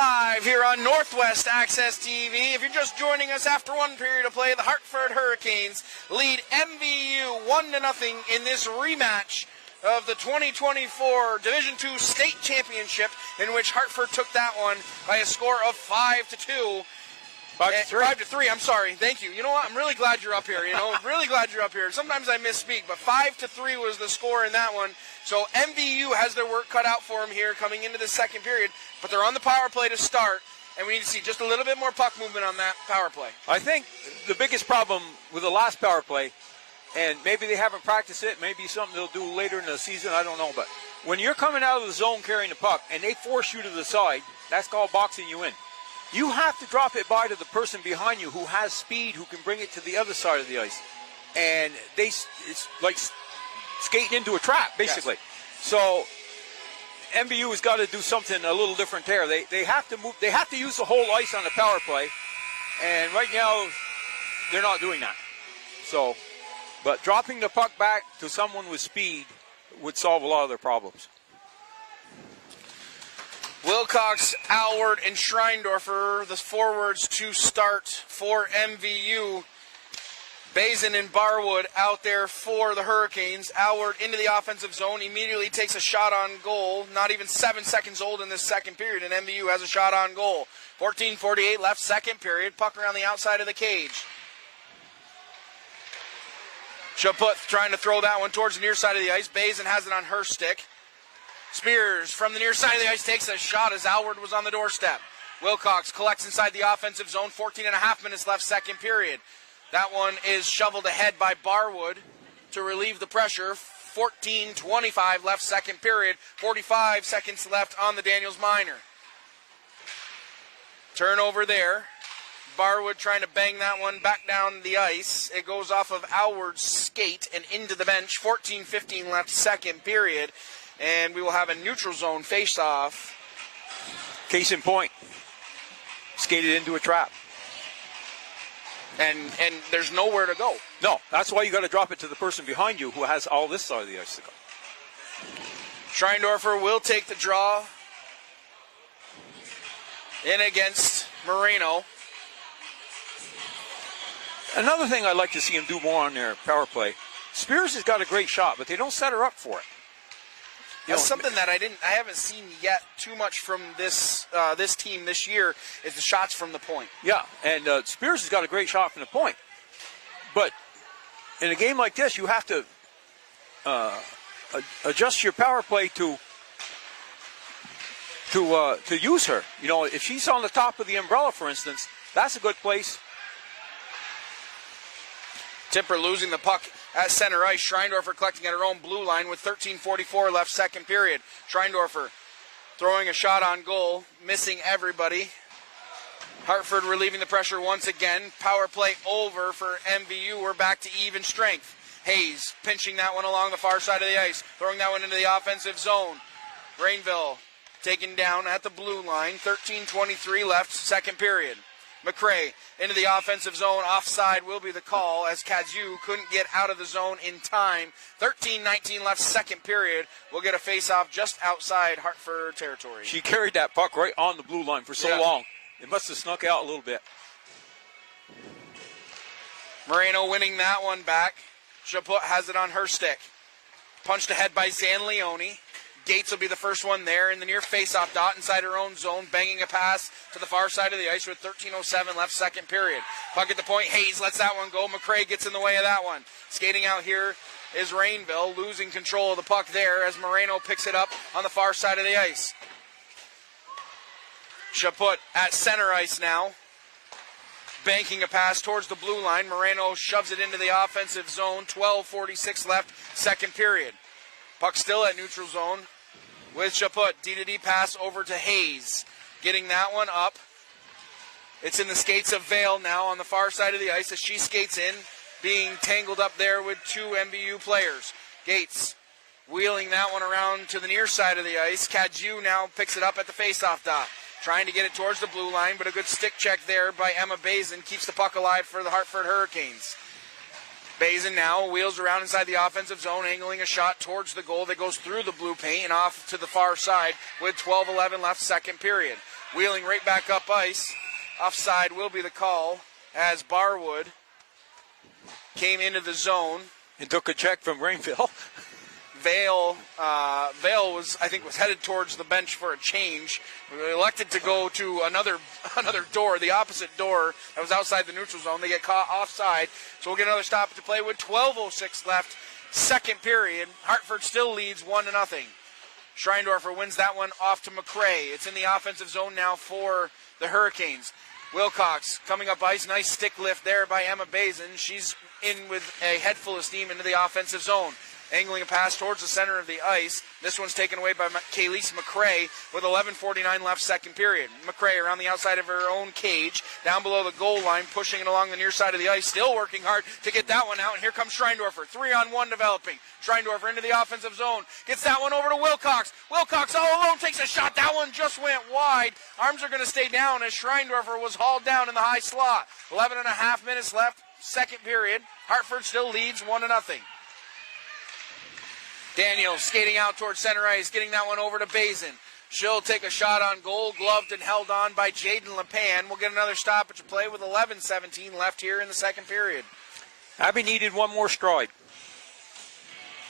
live here on Northwest Access TV. If you're just joining us after one period of play, the Hartford Hurricanes lead MVU 1-0 in this rematch of the 2024 Division II State Championship, in which Hartford took that one by a score of 5-2. 5-3, I'm sorry. Thank you. You know what? I'm really glad you're up here. Really glad you're up here. Sometimes I misspeak, but 5-3 was the score in that one. So MVU has their work cut out for them here coming into the second period, but they're on the power play to start, and we need to see just a little bit more puck movement on that power play. I think the biggest problem with the last power play, and maybe they haven't practiced it, maybe something they'll do later in the season, I don't know, but when you're coming out of the zone carrying the puck and they force you to the side, that's called boxing you in. You have to drop it by to the person behind you who has speed, who can bring it to the other side of the ice. And it's like skating into a trap, basically. Yes. So MVU has got to do something a little different there. They have to move. They have to use the whole ice on the power play, and right now they're not doing that. So, but dropping the puck back to someone with speed would solve a lot of their problems. Wilcox, Alward, and Schreindorfer, the forwards to start for MVU. Bazin and Barwood out there for the Hurricanes. Alward into the offensive zone, immediately takes a shot on goal. Not even 7 seconds old in this second period, and MVU has a shot on goal. 14:48 left, second period. Puck around the outside of the cage. Chaput trying to throw that one towards the near side of the ice. Bazin has it on her stick. Spears from the near side of the ice takes a shot as Alward was on the doorstep. Wilcox collects inside the offensive zone. 14.5 minutes left, second period. That one is shoveled ahead by Barwood to relieve the pressure. 14:25 left, second period. 45 seconds left on the Daniels minor. Turnover there. Barwood trying to bang that one back down the ice. It goes off of Alward's skate and into the bench. 14:15 left, second period. And we will have a neutral zone face-off. Case in point, skated into a trap. And there's nowhere to go. No, that's why you got to drop it to the person behind you who has all this side of the ice to go. Schreindorfer will take the draw in against Moreno. Another thing I'd like to see him do more on their power play, Spears has got a great shot, but they don't set her up for it. That's something that I haven't seen yet too much from this team this year is the shots from the point. Yeah, and Spears has got a great shot from the point. But in a game like this, you have to adjust your power play to use her. You know, if she's on the top of the umbrella, for instance, that's a good place. Tipper losing the puck at center ice. Schreindorfer collecting at her own blue line with 13:44 left, second period. Schreindorfer throwing a shot on goal, missing everybody. Hartford relieving the pressure once again. Power play over for MVU. We're back to even strength. Hayes pinching that one along the far side of the ice, throwing that one into the offensive zone. Rainville taken down at the blue line. 13:23 left, second period. McCray into the offensive zone. Offside will be the call as Kazu couldn't get out of the zone in time. 13:19 left, second period. We'll get a face-off just outside Hartford territory. She carried that puck right on the blue line for so long. It must have snuck out a little bit. Moreno winning that one back. Chaput has it on her stick. Punched ahead by Zanleone. Gates will be the first one there in the near face-off dot inside her own zone, banging a pass to the far side of the ice with 13:07 left, second period. Puck at the point. Hayes lets that one go. McCray gets in the way of that one. Skating out here is Rainville, losing control of the puck there as Moreno picks it up on the far side of the ice. Chaput at center ice now, banking a pass towards the blue line. Moreno shoves it into the offensive zone. 12:46 left, second period. Puck still at neutral zone with Chaput. D-to-D pass over to Hayes. Getting that one up. It's in the skates of Vale now on the far side of the ice as she skates in, being tangled up there with two MVU players. Gates wheeling that one around to the near side of the ice. Kazu now picks it up at the face-off dot. Trying to get it towards the blue line, but a good stick check there by Emma Bazin keeps the puck alive for the Hartford Hurricanes. Bazin now wheels around inside the offensive zone, angling a shot towards the goal that goes through the blue paint and off to the far side with 12:11 left, second period. Wheeling right back up ice. Offside will be the call as Barwood came into the zone. And took a check from Rainville. Vale was headed towards the bench for a change. We elected to go to another door, the opposite door that was outside the neutral zone. They get caught offside, so we'll get another stop to play with 12:06 left, second period. Hartford still leads 1-0. Schreindorfer wins that one off to McCrae. It's in the offensive zone now for the Hurricanes. Wilcox coming up ice, nice stick lift there by Emma Bazin. She's in with a head full of steam into the offensive zone. Angling a pass towards the center of the ice. This one's taken away by Kayleese McCrae with 11:49 left, second period. McCrae around the outside of her own cage, down below the goal line, pushing it along the near side of the ice, still working hard to get that one out. And here comes Schreindorfer, 3-on-1 developing. Schreindorfer into the offensive zone, gets that one over to Wilcox. Wilcox all alone takes a shot. That one just went wide. Arms are going to stay down as Schreindorfer was hauled down in the high slot. 11.5 minutes left, second period. Hartford still leads 1-0. Daniels skating out towards center ice, getting that one over to Bazin. She'll take a shot on goal, gloved and held on by Jaden LePan. We'll get another stoppage of play with 11:17 left here in the second period. Abby needed one more stride.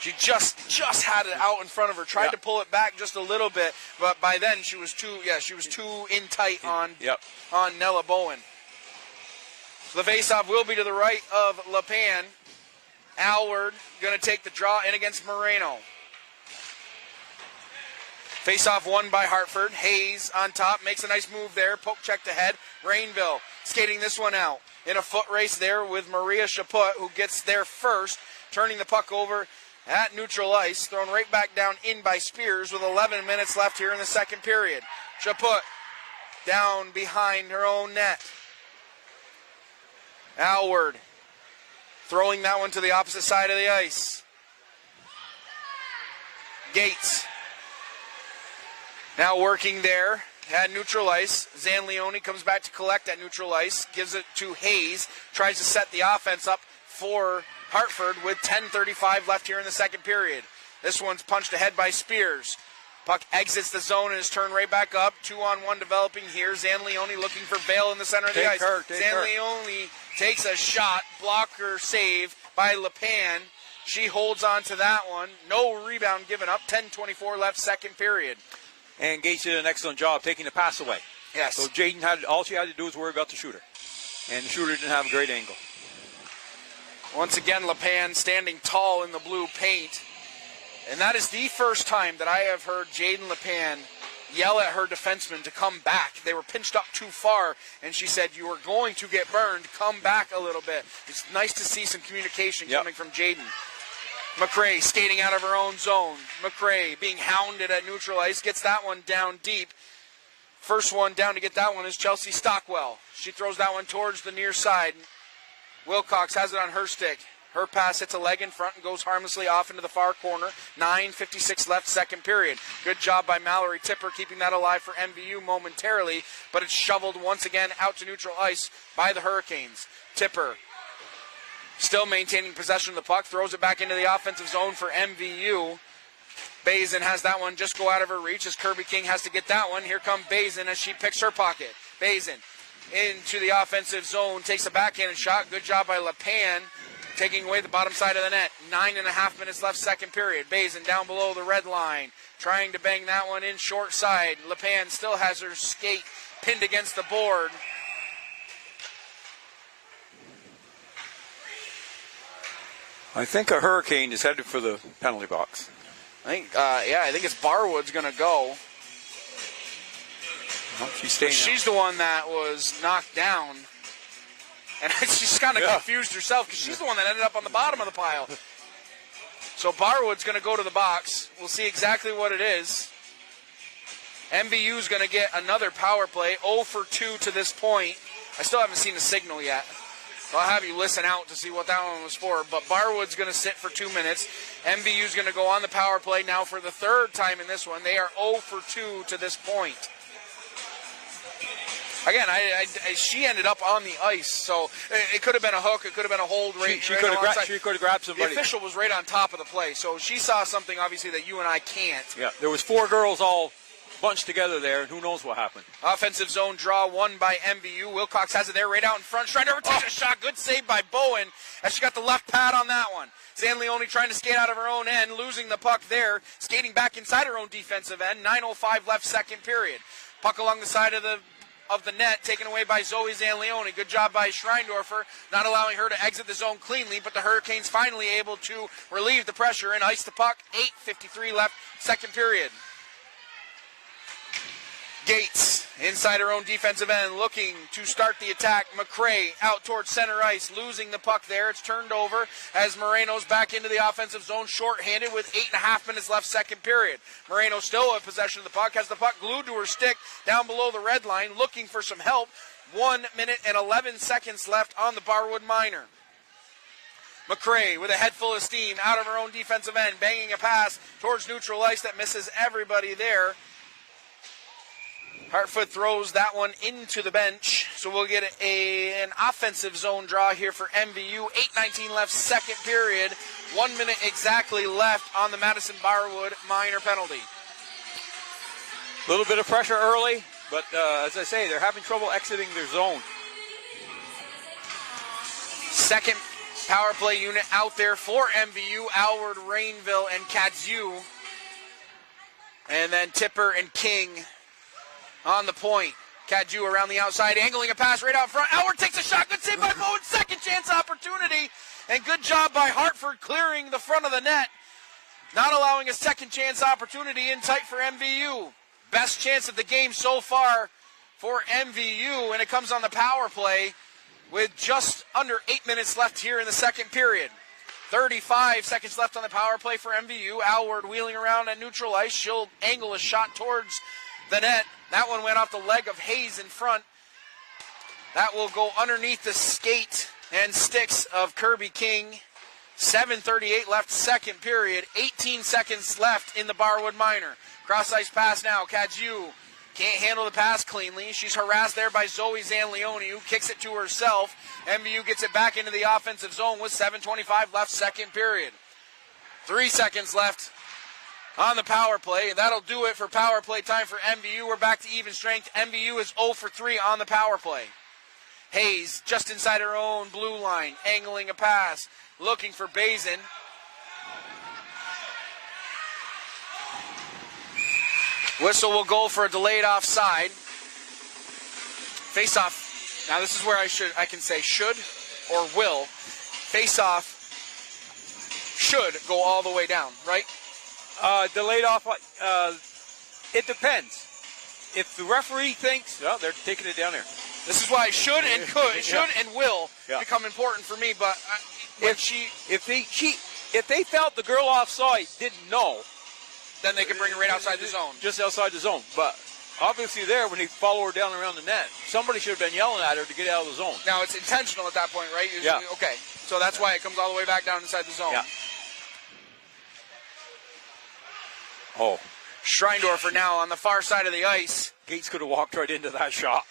She just had it out in front of her, tried to pull it back just a little bit, but by then she was too in tight on Nella Bowen. So the faceoff will be to the right of LePan. Alward going to take the draw in against Moreno. Face-off won by Hartford. Hayes on top, makes a nice move there. Poke checked ahead. Rainville skating this one out in a foot race there with Maria Chaput, who gets there first, turning the puck over at neutral ice, thrown right back down in by Spears with 11 minutes left here in the second period. Chaput down behind her own net. Alward throwing that one to the opposite side of the ice. Gates now working there at neutral ice. Zanleone comes back to collect at neutral ice, gives it to Hayes, tries to set the offense up for Hartford with 10:35 left here in the second period. This one's punched ahead by Spears. Puck exits the zone and is turned right back up. 2-on-1 developing here. Zanleone looking for Vale in the center of the ice. Zanleone takes a shot. Blocker save by LePan. She holds on to that one. No rebound given up. 10:24 left, second period. And Gates did an excellent job taking the pass away. Yes. So Jaden all she had to do was worry about the shooter. And the shooter didn't have a great angle. Once again, LePan standing tall in the blue paint. And that is the first time that I have heard Jaden LePan yell at her defenseman to come back. They were pinched up too far, and she said, "You are going to get burned. Come back a little bit." It's nice to see some communication coming from Jaden. McCrae skating out of her own zone. McCrae being hounded at neutral ice, gets that one down deep. First one down to get that one is Chelsea Stockwell. She throws that one towards the near side. Wilcox has it on her stick. Her pass hits a leg in front and goes harmlessly off into the far corner. 9:56 left, second period. Good job by Mallory Tipper keeping that alive for MVU momentarily, but it's shoveled once again out to neutral ice by the Hurricanes. Tipper still maintaining possession of the puck, throws it back into the offensive zone for MVU. Bazin has that one just go out of her reach as Kirby King has to get that one. Here comes Bazin as she picks her pocket. Bazin into the offensive zone, takes a backhanded shot. Good job by LePan, taking away the bottom side of the net. 9.5 minutes left, second period. Bazin down below the red line, trying to bang that one in short side. LePan still has her skate pinned against the board. I think a Hurricane is headed for the penalty box. I think it's Barwood's going to go. Well, she's the one that was knocked down. And she's kind of confused herself because she's the one that ended up on the bottom of the pile. So Barwood's going to go to the box. We'll see exactly what it is. MVU's going to get another power play. 0 for 2 to this point. I still haven't seen the signal yet. So I'll have you listen out to see what that one was for. But Barwood's going to sit for 2 minutes. MVU's going to go on the power play now for the third time in this one. They are 0 for 2 to this point. Again, she ended up on the ice, so it could have been a hook. It could have been a hold. She could have grabbed somebody. The official was right on top of the play, so she saw something, obviously, that you and I can't. Yeah, there was 4 girls all bunched together there, and who knows what happened. Offensive zone draw won by MVU. Wilcox has it there right out in front. Schreider takes a shot. Good save by Bowen as she got the left pad on that one. Zanleone trying to skate out of her own end, losing the puck there, skating back inside her own defensive end. 9:05 left, second period. Puck along the side of the net, taken away by Zoe Zanleone. Good job by Schreindorfer, not allowing her to exit the zone cleanly, but the Hurricanes finally able to relieve the pressure and ice the puck. 8:53 left, second period. Gates inside her own defensive end, looking to start the attack. McCray out towards center ice, losing the puck there. It's turned over as Moreno's back into the offensive zone, shorthanded with 8.5 minutes left, second period. Moreno still in possession of the puck, has the puck glued to her stick down below the red line, looking for some help. 1 minute and 11 seconds left on the Barwood Minor. McCray with a head full of steam out of her own defensive end, banging a pass towards neutral ice that misses everybody there. Hartford throws that one into the bench, so we'll get an offensive zone draw here for MVU. 8:19 left, second period. 1 minute exactly left on the Madison Barwood minor penalty. A little bit of pressure early, but as I say, they're having trouble exiting their zone. Second power play unit out there for MVU, Alward, Rainville, and Kadziu. And then Tipper and King on the point. Kadziu around the outside, angling a pass right out front. Alward takes a shot. Good save by Bowen. Second chance opportunity. And good job by Hartford clearing the front of the net. Not allowing a second chance opportunity in tight for MVU. Best chance of the game so far for MVU. And it comes on the power play with just under 8 minutes left here in the second period. 35 seconds left on the power play for MVU. Alward wheeling around at neutral ice. She'll angle a shot towards the net. That one went off the leg of Hayes in front. That will go underneath the skate and sticks of Kirby King. 7:38 left, second period. 18 seconds left in the Barwood Minor. Cross-ice pass now. Kadziu can't handle the pass cleanly. She's harassed there by Zoe Zanleone, who kicks it to herself. MVU gets it back into the offensive zone with 7:25 left, second period. 3 seconds left on the power play, and that'll do it for power play time for MVU. We're back to even strength. MVU is 0 for 3 on the power play. Hayes just inside her own blue line, angling a pass, looking for Bazin. Whistle will go for a delayed offside. Face-off. Now this is where I can say should or will. Face-off should go all the way down, right? Delayed off, it depends. If the referee thinks, well, they're taking it down there. This is why should and could, should and will become important for me. But if they felt the girl offside didn't know, then they can bring it right outside the zone. Just outside the zone. But obviously there, when they follow her down around the net, somebody should have been yelling at her to get out of the zone. Now, it's intentional at that point, right? Yeah. Okay, so that's why it comes all the way back down inside the zone. Yeah. Oh. Schreindorfer now on the far side of the ice. Gates could have walked right into that shot.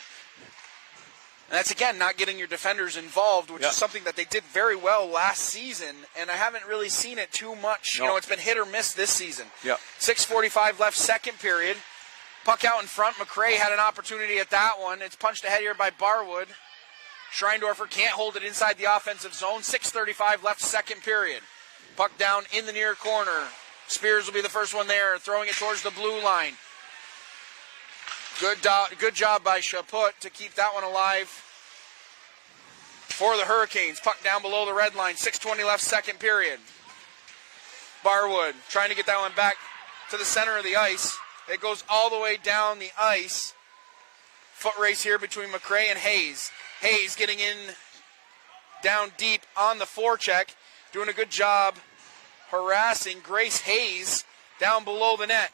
And that's, again, not getting your defenders involved, which is something that they did very well last season, and I haven't really seen it too much. No. You know, it's been hit or miss this season. Yeah. 6:45 left, second period. Puck out in front. McCray had an opportunity at that one. It's punched ahead here by Barwood. Schreindorfer can't hold it inside the offensive zone. 6:35 left, second period. Puck down in the near corner. Spears will be the first one there, throwing it towards the blue line. Good job by Chaput to keep that one alive for the Hurricanes. Puck down below the red line. 6:20 left, second period. Barwood trying to get that one back to the center of the ice. It goes all the way down the ice. Foot race here between McCray and Hayes. Hayes getting in down deep on the forecheck, doing a good job harassing Grace Hayes down below the net.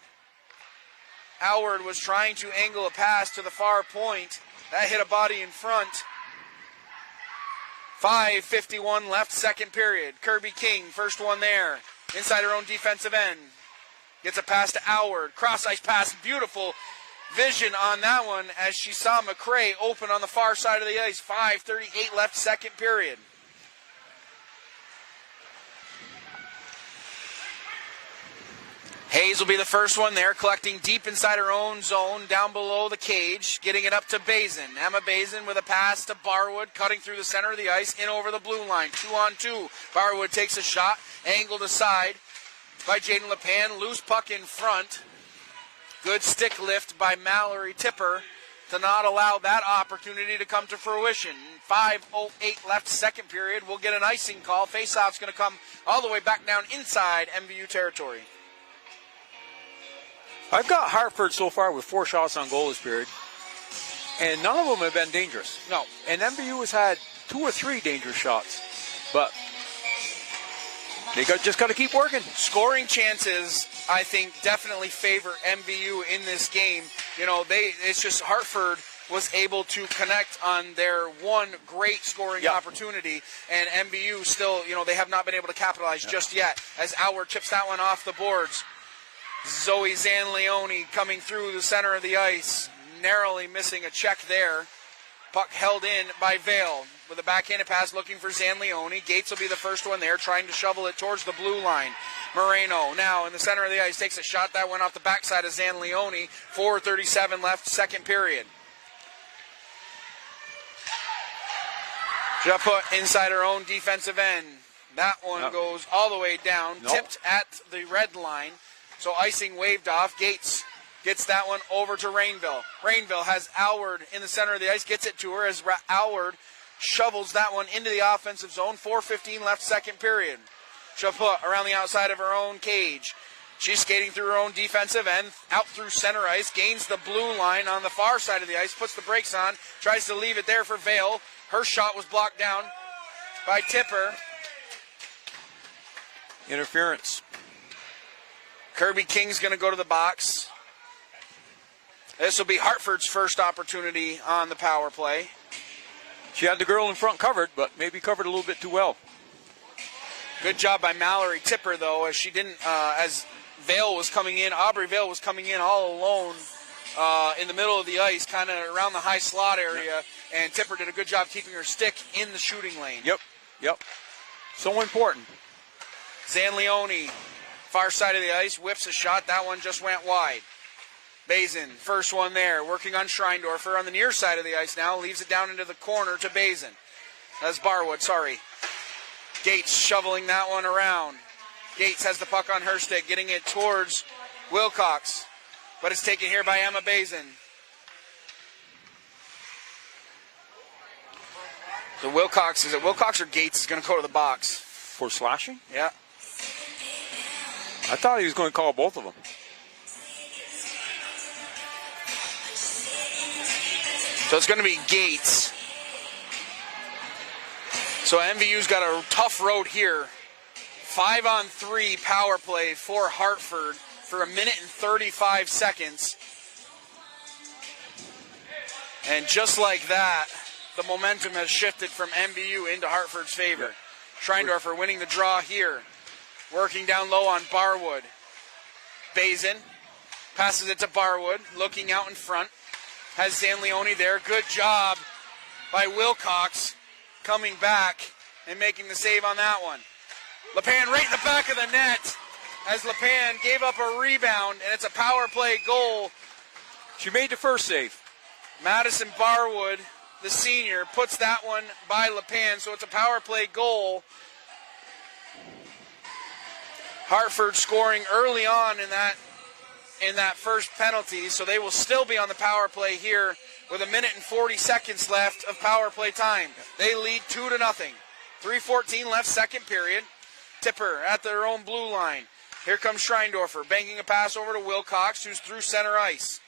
Alward was trying to angle a pass to the far point. That hit a body in front. 5:51 left, second period. Kirby King, first one there. Inside her own defensive end. Gets a pass to Alward. Cross-ice pass, beautiful vision on that one as she saw McCray open on the far side of the ice. 5:38 left, second period. Hayes will be the first one there, collecting deep inside her own zone, down below the cage, getting it up to Bazin. Emma Bazin with a pass to Barwood, cutting through the center of the ice, in over the blue line. 2-on-2. Barwood takes a shot, angled aside by Jaden LePan. Loose puck in front. Good stick lift by Mallory Tipper to not allow that opportunity to come to fruition. 5:08 left, second period. We'll get an icing call. Faceoff's going to come all the way back down inside MVU territory. I've got Hartford so far with 4 shots on goal this period, and none of them have been dangerous. No. And MVU has had 2 or 3 dangerous shots, but they just got to keep working. Scoring chances, I think, definitely favor MVU in this game. You know, it's just Hartford was able to connect on their one great scoring opportunity, and MVU still, you know, they have not been able to capitalize just yet. As Auer chips that one off the boards. Zoe Zanleone coming through the center of the ice, narrowly missing a check there. Puck held in by Vale with a backhanded pass looking for Zanleone. Gates will be the first one there, trying to shovel it towards the blue line. Moreno now in the center of the ice takes a shot that went off the backside of Zanleone. 4:37 left, second period. Japut inside her own defensive end. That one goes all the way down, tipped at the red line. So icing waved off. Gates gets that one over to Rainville. Rainville has Allward in the center of the ice, gets it to her as Allward shovels that one into the offensive zone. 4:15 left, second period. Chaput around the outside of her own cage. She's skating through her own defensive end, out through center ice, gains the blue line on the far side of the ice, puts the brakes on, tries to leave it there for Vale. Her shot was blocked down by Tipper. Interference. Kirby King's going to go to the box. This will be Hartford's first opportunity on the power play. She had the girl in front covered, but maybe covered a little bit too well. Good job by Mallory Tipper, though, as she didn't, as Vale was coming in, Aubrey Vale was coming in all alone in the middle of the ice, kind of around the high slot area, and Tipper did a good job keeping her stick in the shooting lane. Yep. So important. Zanleone, far side of the ice, whips a shot. That one just went wide. Bazin, first one there, working on Schreindorfer on the near side of the ice now, leaves it down into the corner to Bazin. That's Barwood, sorry. Gates shoveling that one around. Gates has the puck on her stick, getting it towards Wilcox, but it's taken here by Emma Bazin. So Wilcox, is it Wilcox or Gates is going to go to the box? For slashing? Yeah. I thought he was going to call both of them. So it's going to be Gates. So MVU's got a tough road here. 5-on-3 power play for Hartford for 1 minute and 35 seconds. And just like that, the momentum has shifted from MVU into Hartford's favor. Schreindorfer winning the draw here. Working down low on Barwood. Bazin passes it to Barwood, looking out in front. Has Zanleone there. Good job by Wilcox coming back and making the save on that one. LePan right in the back of the net as LePan gave up a rebound, and it's a power play goal. She made the first save. Madison Barwood, the senior, puts that one by LePan, so it's a power play goal. Hartford scoring early on in that first penalty, so they will still be on the power play here with 1 minute and 40 seconds left of power play time. They lead 2-0. 3:14 left, second period. Tipper at their own blue line. Here comes Schreindorfer, banking a pass over to Wilcox, who's through center ice.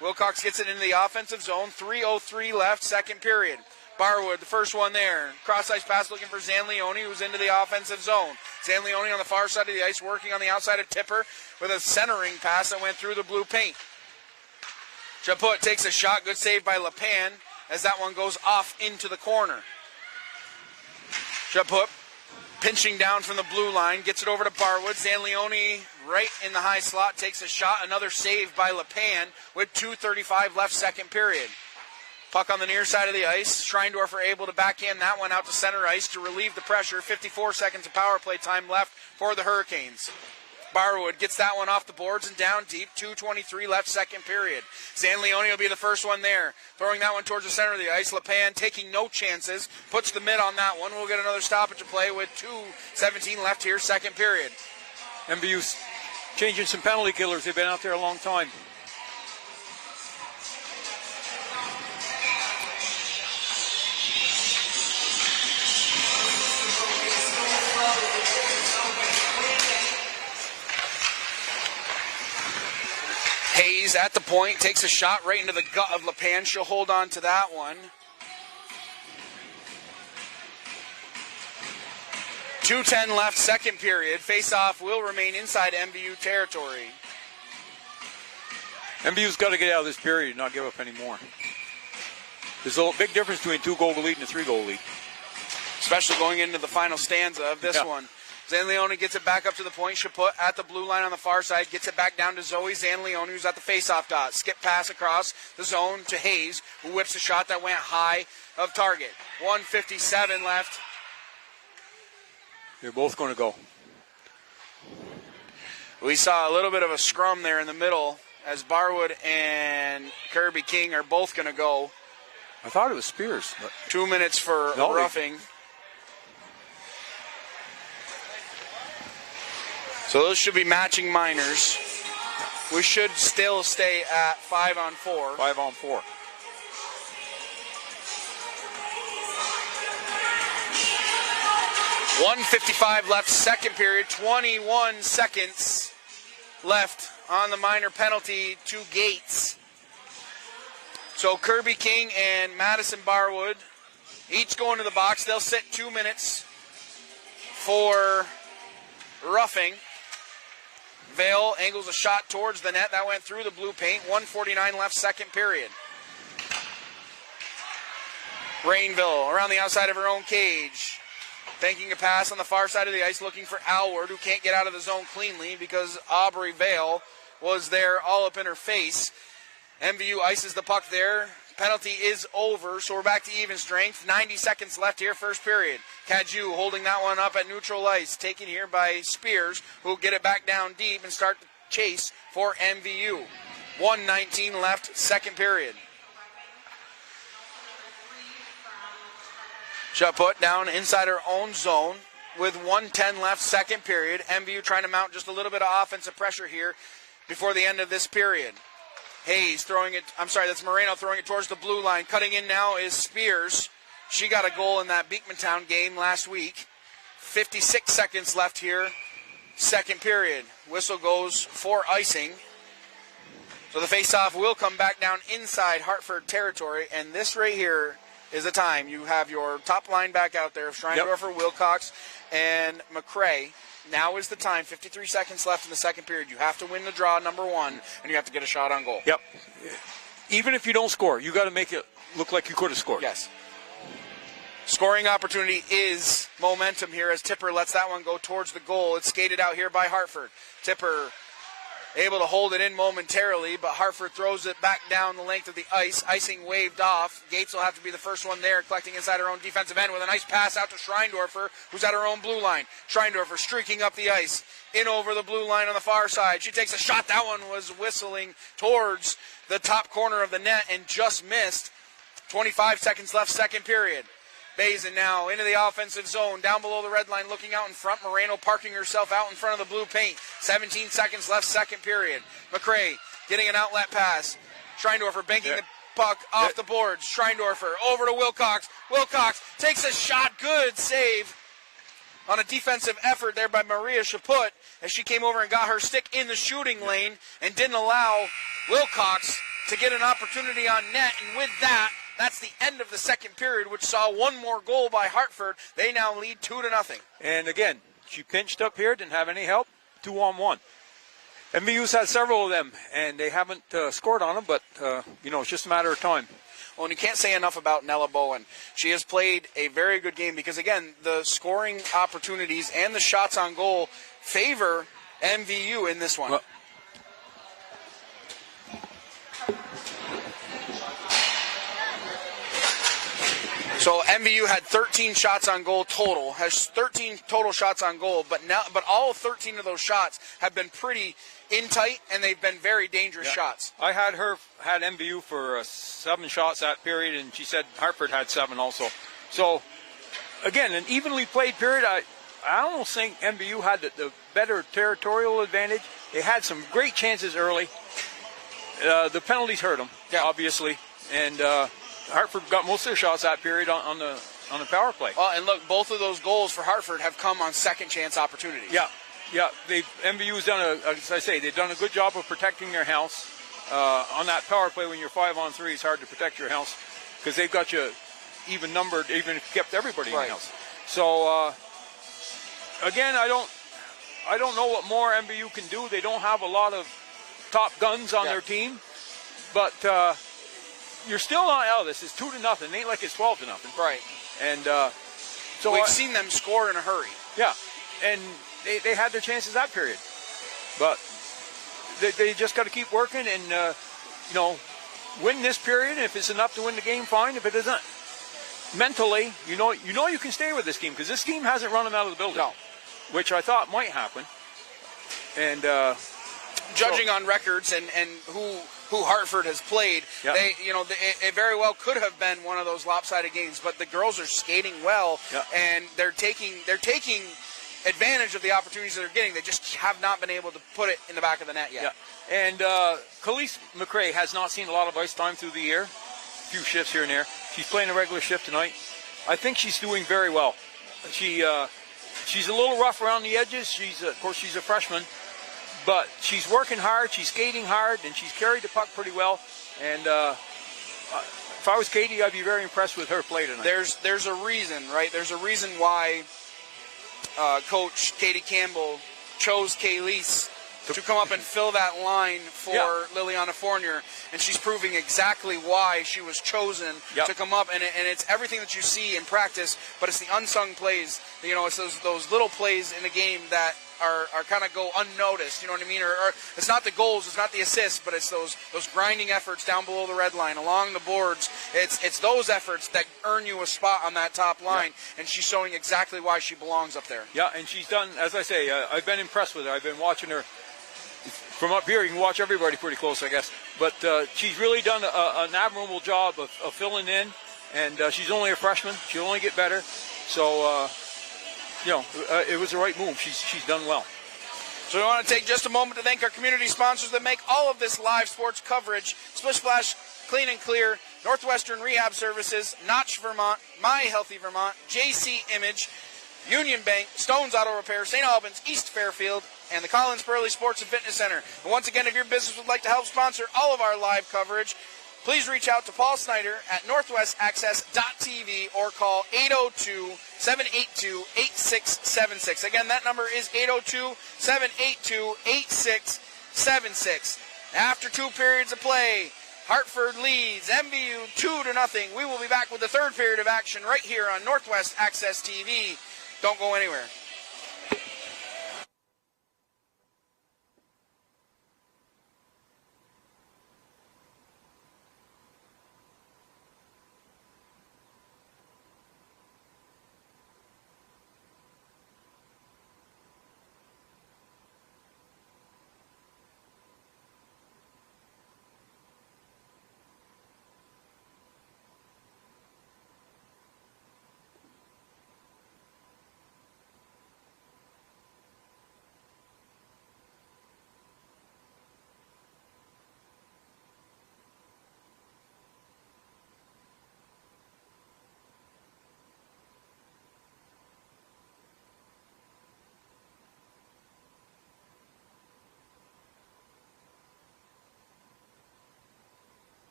Wilcox gets it into the offensive zone. 3:03 left, second period. Barwood, the first one there. Cross-ice pass looking for Zanleone, who's into the offensive zone. Zanleone on the far side of the ice, working on the outside of Tipper with a centering pass that went through the blue paint. Chaput takes a shot. Good save by LePan as that one goes off into the corner. Chaput pinching down from the blue line, gets it over to Barwood. Zanleone right in the high slot, takes a shot. Another save by LePan with 2:35 left, second period. Puck on the near side of the ice. Schreindorfer able to backhand that one out to center ice to relieve the pressure. 54 seconds of power play time left for the Hurricanes. Barwood gets that one off the boards and down deep. 2:23 left, second period. Zanleone will be the first one there. Throwing that one towards the center of the ice. LePan taking no chances. Puts the mid on that one. We'll get another stoppage of play with 2:17 left here, second period. MVU's changing some penalty killers. They've been out there a long time. Hayes at the point, takes a shot right into the gut of LePan. She'll hold on to that one. 2:10 left, second period. Face-off will remain inside MVU territory. MVU's got to get out of this period and not give up any more. There's a big difference between a 2-goal lead and a 3-goal lead. Especially going into the final stanza of this one. Zanleone gets it back up to the point. Chaput at the blue line on the far side. Gets it back down to Zoe Zanleone, who's at the face-off dot. Skip pass across the zone to Hayes, who whips a shot that went high of target. 1:57 left. They're both going to go. We saw a little bit of a scrum there in the middle as Barwood and Kirby King are both going to go. I thought it was Spears. But 2 minutes for roughing. So those should be matching minors. We should still stay at 5-on-4. 5-on-4. $1:55 left, second period. 21 seconds left on the minor penalty to Gates. So Kirby King and Madison Barwood each going to the box. They'll sit 2 minutes for roughing. Vale angles a shot towards the net. That went through the blue paint. 1:49 left, second period. Rainville around the outside of her own cage. Banking a pass on the far side of the ice, looking for Alward, who can't get out of the zone cleanly because Aubrey Vale was there all up in her face. MVU ices the puck there. Penalty is over, so we're back to even strength. 90 seconds left here, first period. Cadieux holding that one up at neutral ice. Taken here by Spears, who will get it back down deep and start the chase for MVU. 1:19 left, second period. Chaput down inside her own zone with 1:10 left, second period. MVU trying to mount just a little bit of offensive pressure here before the end of this period. Hayes throwing it, that's Moreno throwing it towards the blue line. Cutting in now is Spears. She got a goal in that Beekmantown game last week. 56 seconds left here, second period. Whistle goes for icing. So the faceoff will come back down inside Hartford territory, and this right here is the time. You have your top line back out there of Schreindorfer, Wilcox, and McCrae. Now is the time. 53 seconds left in the second period. You have to win the draw, number one, and you have to get a shot on goal. Yep. Even if you don't score, you got to make it look like you could have scored. Yes. Scoring opportunity is momentum here as Tipper lets that one go towards the goal. It's skated out here by Hartford. Tipper able to hold it in momentarily, but Hartford throws it back down the length of the ice. Icing waved off. Gates will have to be the first one there, collecting inside her own defensive end with a nice pass out to Schreindorfer, who's at her own blue line. Schreindorfer streaking up the ice, in over the blue line on the far side. She takes a shot. That one was whistling towards the top corner of the net and just missed. 25 seconds left, second period. Bazin now into the offensive zone, down below the red line, looking out in front. Moreno parking herself out in front of the blue paint. 17 seconds left, second period. McCrae getting an outlet pass. Schreindorfer banking the puck off the boards. Schreindorfer over to Wilcox. Wilcox takes a shot. Good save on a defensive effort there by Maria Chaput as she came over and got her stick in the shooting lane and didn't allow Wilcox to get an opportunity on net. And with that, that's the end of the second period, which saw one more goal by Hartford. They now lead 2-0. And again, she pinched up here, didn't have any help, 2-on-1. MVU's had several of them, and they haven't scored on them, but, it's just a matter of time. Well, and you can't say enough about Nella Bowen. She has played a very good game because, again, the scoring opportunities and the shots on goal favor MVU in this one. Well, so MVU had 13 shots on goal total, has 13 total shots on goal, but all 13 of those shots have been pretty in tight, and they've been very dangerous shots. I had MVU for 7 shots that period, and she said Hartford had 7 also. So, again, an evenly played period. I almost think MVU had the better territorial advantage. They had some great chances early. The penalties hurt them, obviously, and Hartford got most of their shots that period on the power play. Well, and look, both of those goals for Hartford have come on second chance opportunities. Yeah, MVU's done as I say, they've done a good job of protecting their house. On that power play, when you're 5-on-3, it's hard to protect your house because they've got you even numbered, even if you kept everybody in the house. So again, I don't know what more MVU can do. They don't have a lot of top guns on their team, but you're still not out of this. It's 2-0. It ain't like it's 12-0. Right. And so we've seen them score in a hurry. Yeah, and they had their chances that period, but they just got to keep working and win this period. If it's enough to win the game, fine. If it isn't, mentally, you know you can stay with this team because this team hasn't run them out of the building, which I thought might happen. And judging on records and who Hartford has played, it very well could have been one of those lopsided games. But the girls are skating well, and they're taking advantage of the opportunities that they're getting. They just have not been able to put it in the back of the net yet. Yeah. And Khalees McRae has not seen a lot of ice time through the year, a few shifts here and there. She's playing a regular shift tonight. I think she's doing very well. She's a little rough around the edges. Of course, she's a freshman, but she's working hard. She's skating hard, and she's carried the puck pretty well. And if I was Katie, I'd be very impressed with her play tonight. There's a reason, right? There's a reason why Coach Katie Campbell chose Khalees to come up and fill that line for Liliana Fournier, and she's proving exactly why she was chosen to come up. And it's everything that you see in practice, but it's the unsung plays. It's those little plays in the game that are kind of go unnoticed. You know what I mean? Or it's not the goals, it's not the assists, but it's those grinding efforts down below the red line, along the boards. It's those efforts that earn you a spot on that top line, and she's showing exactly why she belongs up there. Yeah, and she's done, as I say, I've been impressed with her. I've been watching her. From up here, you can watch everybody pretty close, I guess. But she's really done an admirable job of filling in, and she's only a freshman. She'll only get better. So, it was the right move. She's done well. So we want to take just a moment to thank our community sponsors that make all of this live sports coverage. Splish Splash Clean and Clear, Northwestern Rehab Services, Notch Vermont, My Healthy Vermont, JC Image, Union Bank, Stone's Auto Repair, St. Albans, East Fairfield, and the Collins Burley Sports and Fitness Center. And once again, if your business would like to help sponsor all of our live coverage, please reach out to Paul Snyder at northwestaccess.tv or call 802-782-8676. Again, that number is 802-782-8676. After 2 periods of play, Hartford leads MVU 2-0. We will be back with the third period of action right here on Northwest Access TV. Don't go anywhere.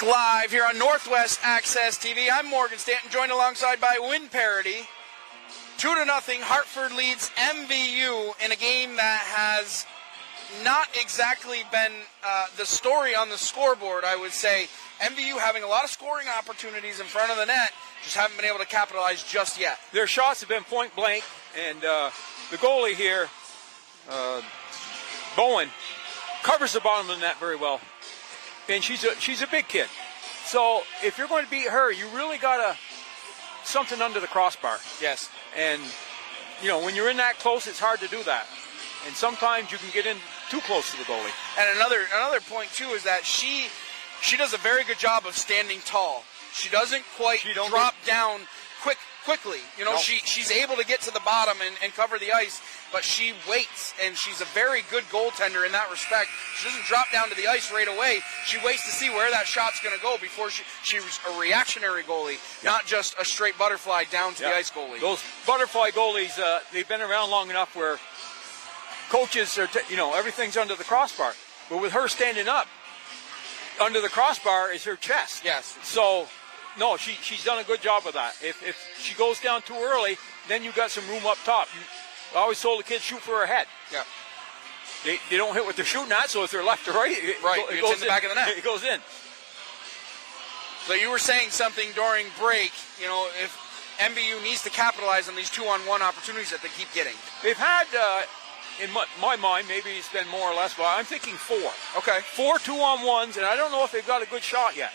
Back live here on Northwest Access TV. I'm Morgan Stanton, joined alongside by Win Parody. 2-0, Hartford leads MVU in a game that has not exactly been the story on the scoreboard, I would say. MVU having a lot of scoring opportunities in front of the net, just haven't been able to capitalize just yet. Their shots have been point blank, and the goalie here, Bowen, covers the bottom of the net very well. And she's a big kid. So if you're going to beat her, you really got something under the crossbar. Yes. And, you know, when you're in that close, it's hard to do that. And sometimes you can get in too close to the goalie. And another point, too, is that she does a very good job of standing tall. She doesn't quite drop down quickly. You know, she's able to get to the bottom and cover the ice, but she waits, and she's a very good goaltender in that respect. She doesn't drop down to the ice right away. She waits to see where that shot's going to go before she's a reactionary goalie, not just a straight butterfly down to the ice goalie. Those butterfly goalies, they've been around long enough where coaches are, everything's under the crossbar. But with her standing up, under the crossbar is her chest. Yes. So, no, she's done a good job of that. If she goes down too early, then you've got some room up top. I always told the kids, shoot for her head. Yeah. They don't hit what they're shooting at, so if they're left or right, it goes in the back of the net. It goes in. So you were saying something during break, if MVU needs to capitalize on these 2-on-1 opportunities that they keep getting. They've had, in my mind, maybe it's been more or less, but I'm thinking 4. Okay. 4 2-on-1s, and I don't know if they've got a good shot yet.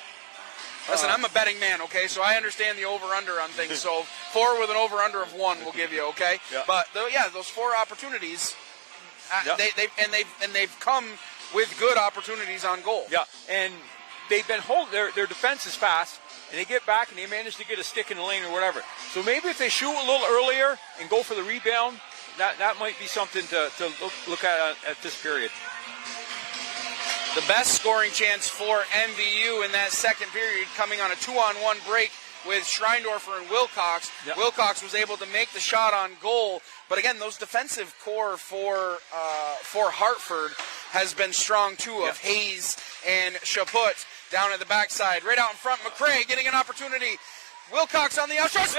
Listen, I'm a betting man, okay, so I understand the over-under on things. So 4 with an over-under of 1 will give you, okay? Yeah. But those 4 opportunities, they've come with good opportunities on goal. Yeah, and they've been holding their defense is fast, and they get back and they manage to get a stick in the lane or whatever. So maybe if they shoot a little earlier and go for the rebound, that might be something to look at this period. The best scoring chance for MVU in that second period coming on a 2-on-1 break with Schreindorfer and Wilcox. Yep. Wilcox was able to make the shot on goal, but again, those defensive core for Hartford has been strong too, of Hayes and Chaput down at the backside. Right out in front, McCray getting an opportunity. Wilcox on the outside.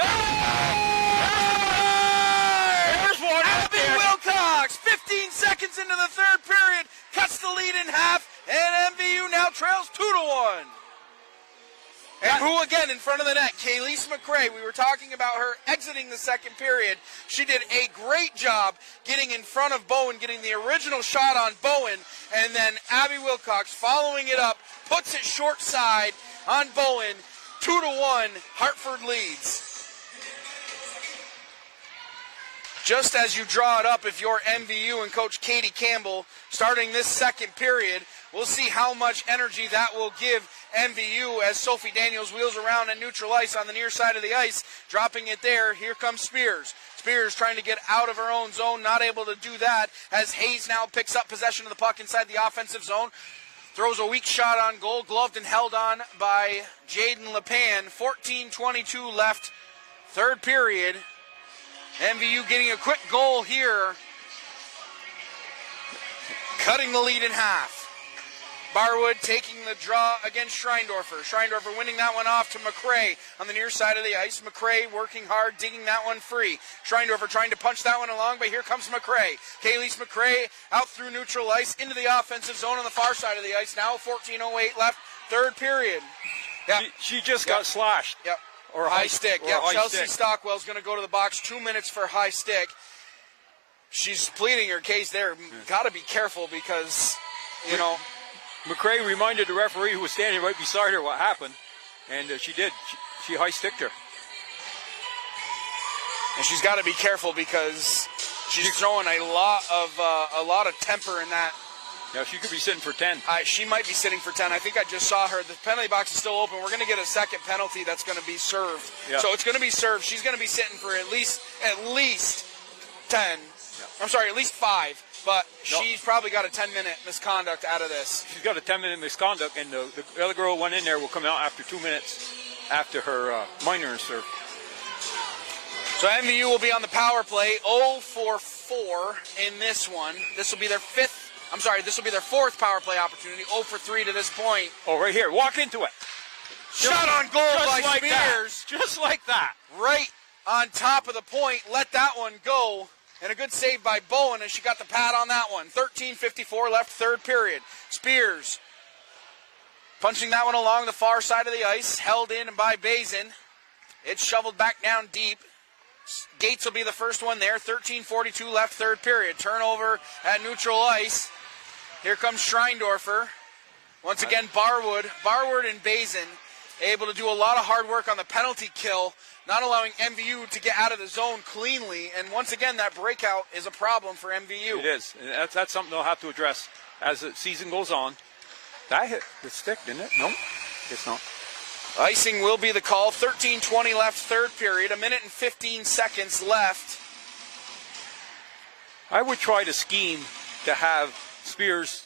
There's one. Abby Wilcox, 15 seconds into the third period, cuts the lead in half, and MVU now trails 2-1. And who again in front of the net? Kayleese McCray. We were talking about her exiting the second period. She did a great job getting in front of Bowen, getting the original shot on Bowen, and then Abby Wilcox following it up, puts it short side on Bowen. 2-1, Hartford leads. Just as you draw it up, if you're MVU and Coach Katie Campbell, starting this second period, we'll see how much energy that will give MVU as Sophie Daniels wheels around at neutral ice on the near side of the ice, dropping it there. Here comes Spears. Spears trying to get out of her own zone, not able to do that, as Hayes now picks up possession of the puck inside the offensive zone. Throws a weak shot on goal, gloved and held on by Jaden Lepan. 14:22 left, third period. MVU getting a quick goal here, cutting the lead in half. Barwood taking the draw against Schreindorfer. Schreindorfer winning that one off to McCray on the near side of the ice. McCray working hard, digging that one free. Schreindorfer trying to punch that one along, but here comes McCray. Kayleese McCray out through neutral ice into the offensive zone on the far side of the ice. Now 14:08 left, third period. Yep. She just got slashed. Yep. Or high stick. Or Yep. high Chelsea stick. Stockwell's going to go to the box. 2 minutes for high stick. She's pleading her case there. Got to be careful because, McCray reminded the referee who was standing right beside her what happened, and she did. She high-sticked her. And she's got to be careful because she's throwing a lot of temper in that. Yeah, she could be sitting for 10. She might be sitting for 10. I think I just saw her. The penalty box is still open. We're going to get a second penalty that's going to be served. Yeah. So it's going to be served. She's going to be sitting for at least 10. Yeah. I'm sorry, at least 5. But she's probably got a 10-minute misconduct out of this. She's got a 10-minute misconduct, and the other girl who went in there will come out after 2 minutes after her minor is served. So MVU will be on the power play, 0 for 4 in this one. This will be their fourth power play opportunity, 0 for 3 to this point. Oh, right here. Walk into it. Shot on goal by like Spears. That. Just like that. Right on top of the point. Let that one go. And a good save by Bowen as she got the pad on that one. 13:54 left, third period. Spears punching that one along the far side of the ice. Held in by Bazin. It's shoveled back down deep. Gates will be the first one there. 13:42 left, third period. Turnover at neutral ice. Here comes Schreindorfer. Once again, Barwood and Bazin able to do a lot of hard work on the penalty kill, not allowing MVU to get out of the zone cleanly. And once again, that breakout is a problem for MVU. It is. And that's something they'll have to address as the season goes on. That hit the stick, didn't it? No, it's not. Icing will be the call. 13:20 left, third period. 1 minute and 15 seconds left. I would try to scheme to have Spears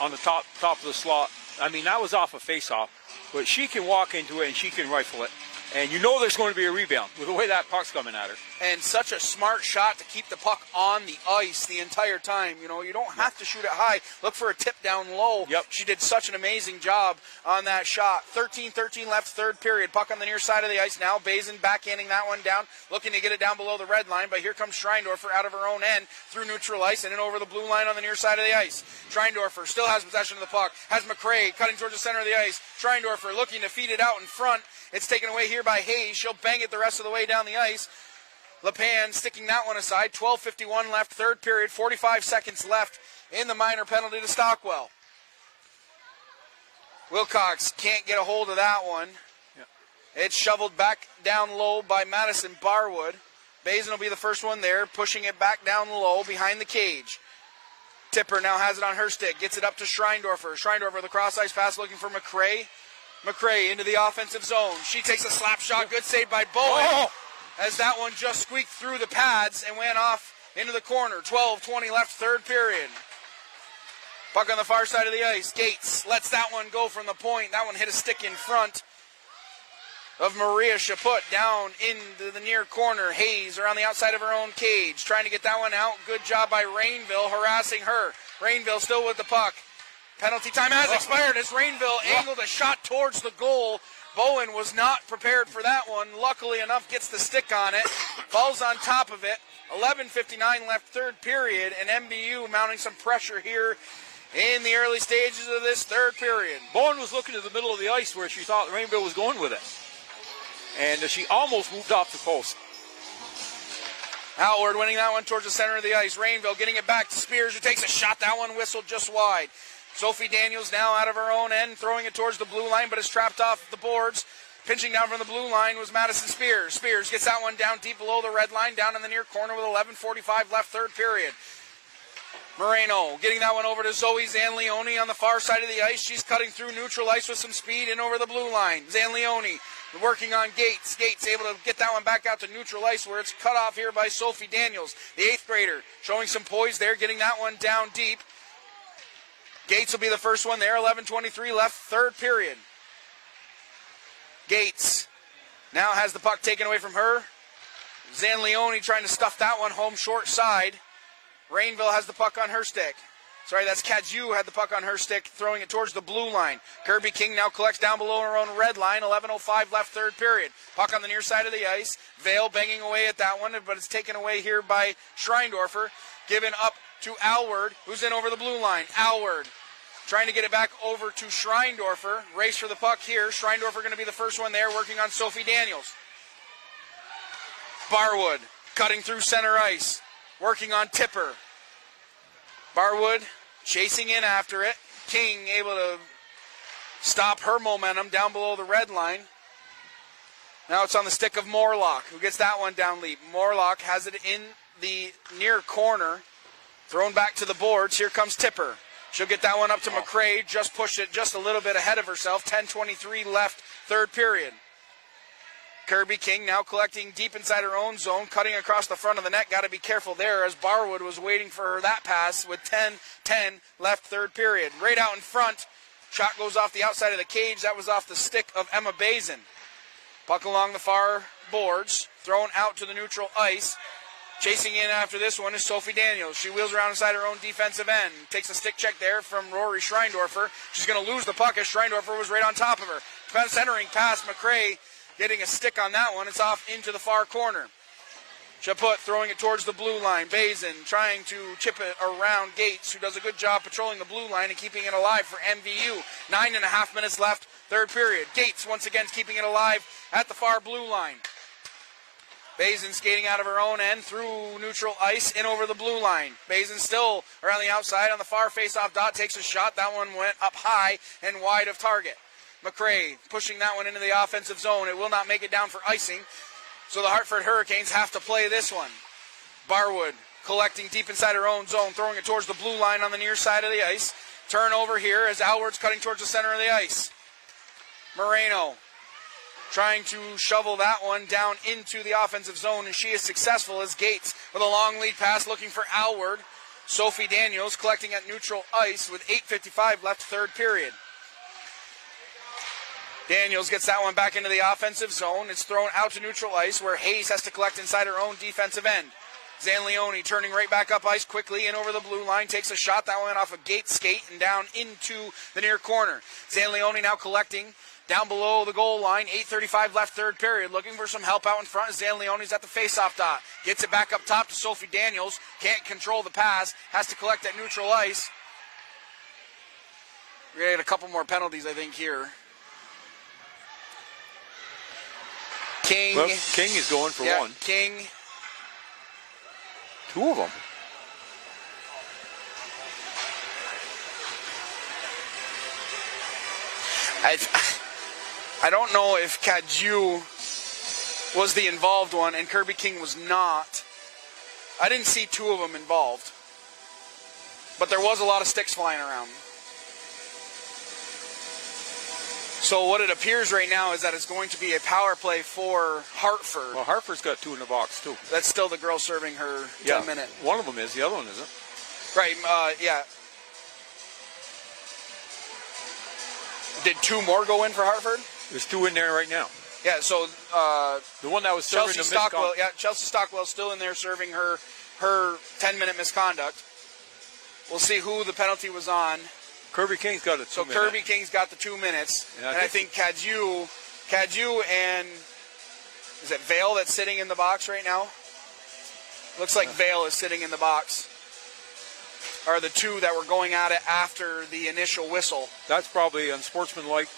on the top of the slot. I mean, that was off a face-off, but she can walk into it and she can rifle it. And you know there's going to be a rebound with the way that puck's coming at her. And such a smart shot to keep the puck on the ice the entire time. You know, you don't have to shoot it high. Look for a tip down low. Yep. She did such an amazing job on that shot. 13:13 left, third period. Puck on the near side of the ice now. Bazin backhanding that one down, looking to get it down below the red line. But here comes Schreindorfer out of her own end through neutral ice and in over the blue line on the near side of the ice. Schreindorfer still has possession of the puck. Has McRae cutting towards the center of the ice. Schreindorfer looking to feed it out in front. It's taken away here by Hayes. She'll bang it the rest of the way down the ice. LePan sticking that one aside. 12:51 left, third period. 45 seconds left in the minor penalty to Stockwell. Wilcox can't get a hold of that one. Yep. It's shoveled back down low by Madison Barwood. Bazin will be the first one there, pushing it back down low behind the cage. Tipper now has it on her stick. Gets it up to Schreindorfer. Schreindorfer with a cross-ice pass looking for McRae. McRae into the offensive zone. She takes a slap shot. Good save by Bowen. As that one just squeaked through the pads and went off into the corner. 12:20 left, third period. Puck on the far side of the ice. Gates lets that one go from the point. That one hit a stick in front of Maria Chaput down into the near corner. Hayes around the outside of her own cage, trying to get that one out. Good job by Rainville, harassing her. Rainville still with the puck. Penalty time has expired as Rainville angled a shot towards the goal. Bowen was not prepared for that one. Luckily enough, gets the stick on it. Falls on top of it. 11:59 left, third period, and MVU mounting some pressure here in the early stages of this third period. Bowen was looking to the middle of the ice where she thought Rainbow was going with it. And she almost moved off the post. Howard winning that one towards the center of the ice. Rainville getting it back to Spears, who takes a shot. That one whistled just wide. Sophie Daniels now out of her own end, throwing it towards the blue line, but is trapped off the boards. Pinching down from the blue line was Madison Spears. Spears gets that one down deep below the red line, down in the near corner with 11:45 left, third period. Moreno getting that one over to Zoe Zanleone on the far side of the ice. She's cutting through neutral ice with some speed in over the blue line. Zanleone working on Gates. Gates able to get that one back out to neutral ice where it's cut off here by Sophie Daniels. The eighth grader showing some poise there, getting that one down deep. Gates will be the first one there. 11:23 left, third period. Gates now has the puck taken away from her. Zanleone trying to stuff that one home short side. Rainville has the puck on her stick. Sorry, that's Kadju had the puck on her stick, throwing it towards the blue line. Kirby King now collects down below her own red line. 11:05 left, third period. Puck on the near side of the ice. Vale banging away at that one, but it's taken away here by Schreindorfer. Given up to Alward, who's in over the blue line. Alward trying to get it back over to Schreindorfer. Race for the puck here. Schreindorfer going to be the first one there, working on Sophie Daniels. Barwood cutting through center ice, working on Tipper. Barwood chasing in after it. King able to stop her momentum down below the red line. Now it's on the stick of Morlock, who gets that one down deep. Morlock has it in the near corner. Thrown back to the boards. Here comes Tipper. She'll get that one up to McRae. Just pushed it just a little bit ahead of herself. 10:23 left, third period. Kirby King now collecting deep inside her own zone, cutting across the front of the net. Got to be careful there as Barwood was waiting for her that pass with 10:10 left, third period. Right out in front. Shot goes off the outside of the cage. That was off the stick of Emma Bazin. Puck along the far boards. Thrown out to the neutral ice. Chasing in after this one is Sophie Daniels. She wheels around inside her own defensive end. Takes a stick check there from Rory Schreindorfer. She's going to lose the puck as Schreindorfer was right on top of her. centering pass. McCray getting a stick on that one. It's off into the far corner. Chaput throwing it towards the blue line. Bazin trying to chip it around Gates, who does a good job patrolling the blue line and keeping it alive for MVU. 9.5 minutes left, third period. Gates once again keeping it alive at the far blue line. Bazin skating out of her own end through neutral ice in over the blue line. Bazin still around the outside on the far face-off dot, takes a shot. That one went up high and wide of target. McCray pushing that one into the offensive zone. It will not make it down for icing. So the Hartford Hurricanes have to play this one. Barwood collecting deep inside her own zone, throwing it towards the blue line on the near side of the ice. Turnover here as Alward's cutting towards the center of the ice. Moreno trying to shovel that one down into the offensive zone, and she is successful as Gates with a long lead pass looking for Alward. Sophie Daniels collecting at neutral ice with 8:55 left, third period. Daniels gets that one back into the offensive zone. It's thrown out to neutral ice where Hayes has to collect inside her own defensive end. Zanleone turning right back up ice quickly in over the blue line. Takes a shot. That went off a Gates skate and down into the near corner. Zanleone now collecting down below the goal line. 8:35 left, third period. Looking for some help out in front. Zanleone's at the face-off dot. Gets it back up top to Sophie Daniels. Can't control the pass. Has to collect at neutral ice. We're going to get a couple more penalties, I think, here. King. Well, King is going for one. King. Two of them. I don't know if Cadieux was the involved one and Kirby King was not. I didn't see two of them involved. But there was a lot of sticks flying around. So what it appears right now is that it's going to be a power play for Hartford. Well, Hartford's got two in the box, too. That's still the girl serving her 10-minute. One of them is. The other one isn't. Right, yeah. Did two more go in for Hartford? There's two in there right now. Yeah, so the one that was serving Chelsea the Stockwell. Yeah, Chelsea Stockwell still in there serving her 10-minute misconduct. We'll see who the penalty was on. Kirby King's got it. So Kirby King's got the 2 minutes, and I think Cadieux and is it Vale that's sitting in the box right now? Looks like Vale is sitting in the box. Are the two that were going at it after the initial whistle? That's probably unsportsmanlike,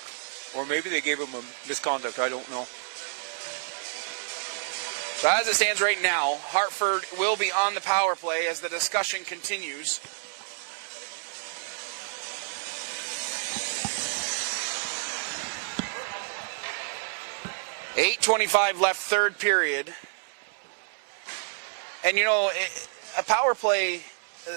or maybe they gave him a misconduct. I don't know. So as it stands right now, Hartford will be on the power play as the discussion continues. .25 left, third period. And, you know, a power play,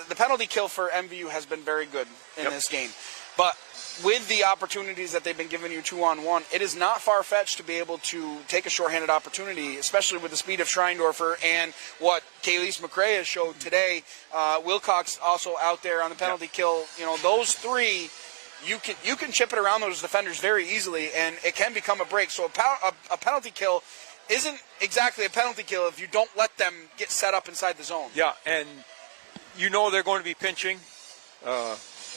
the penalty kill for MVU has been very good in this game. But with the opportunities that they've been giving you 2-on-1, it is not far-fetched to be able to take a shorthanded opportunity, especially with the speed of Schreindorfer and what Kayleese McCray has showed today. Wilcox also out there on the penalty kill. You know, those three, you can chip it around those defenders very easily, and it can become a break. So a penalty kill isn't exactly a penalty kill if you don't let them get set up inside the zone. Yeah, and you know they're going to be pinching.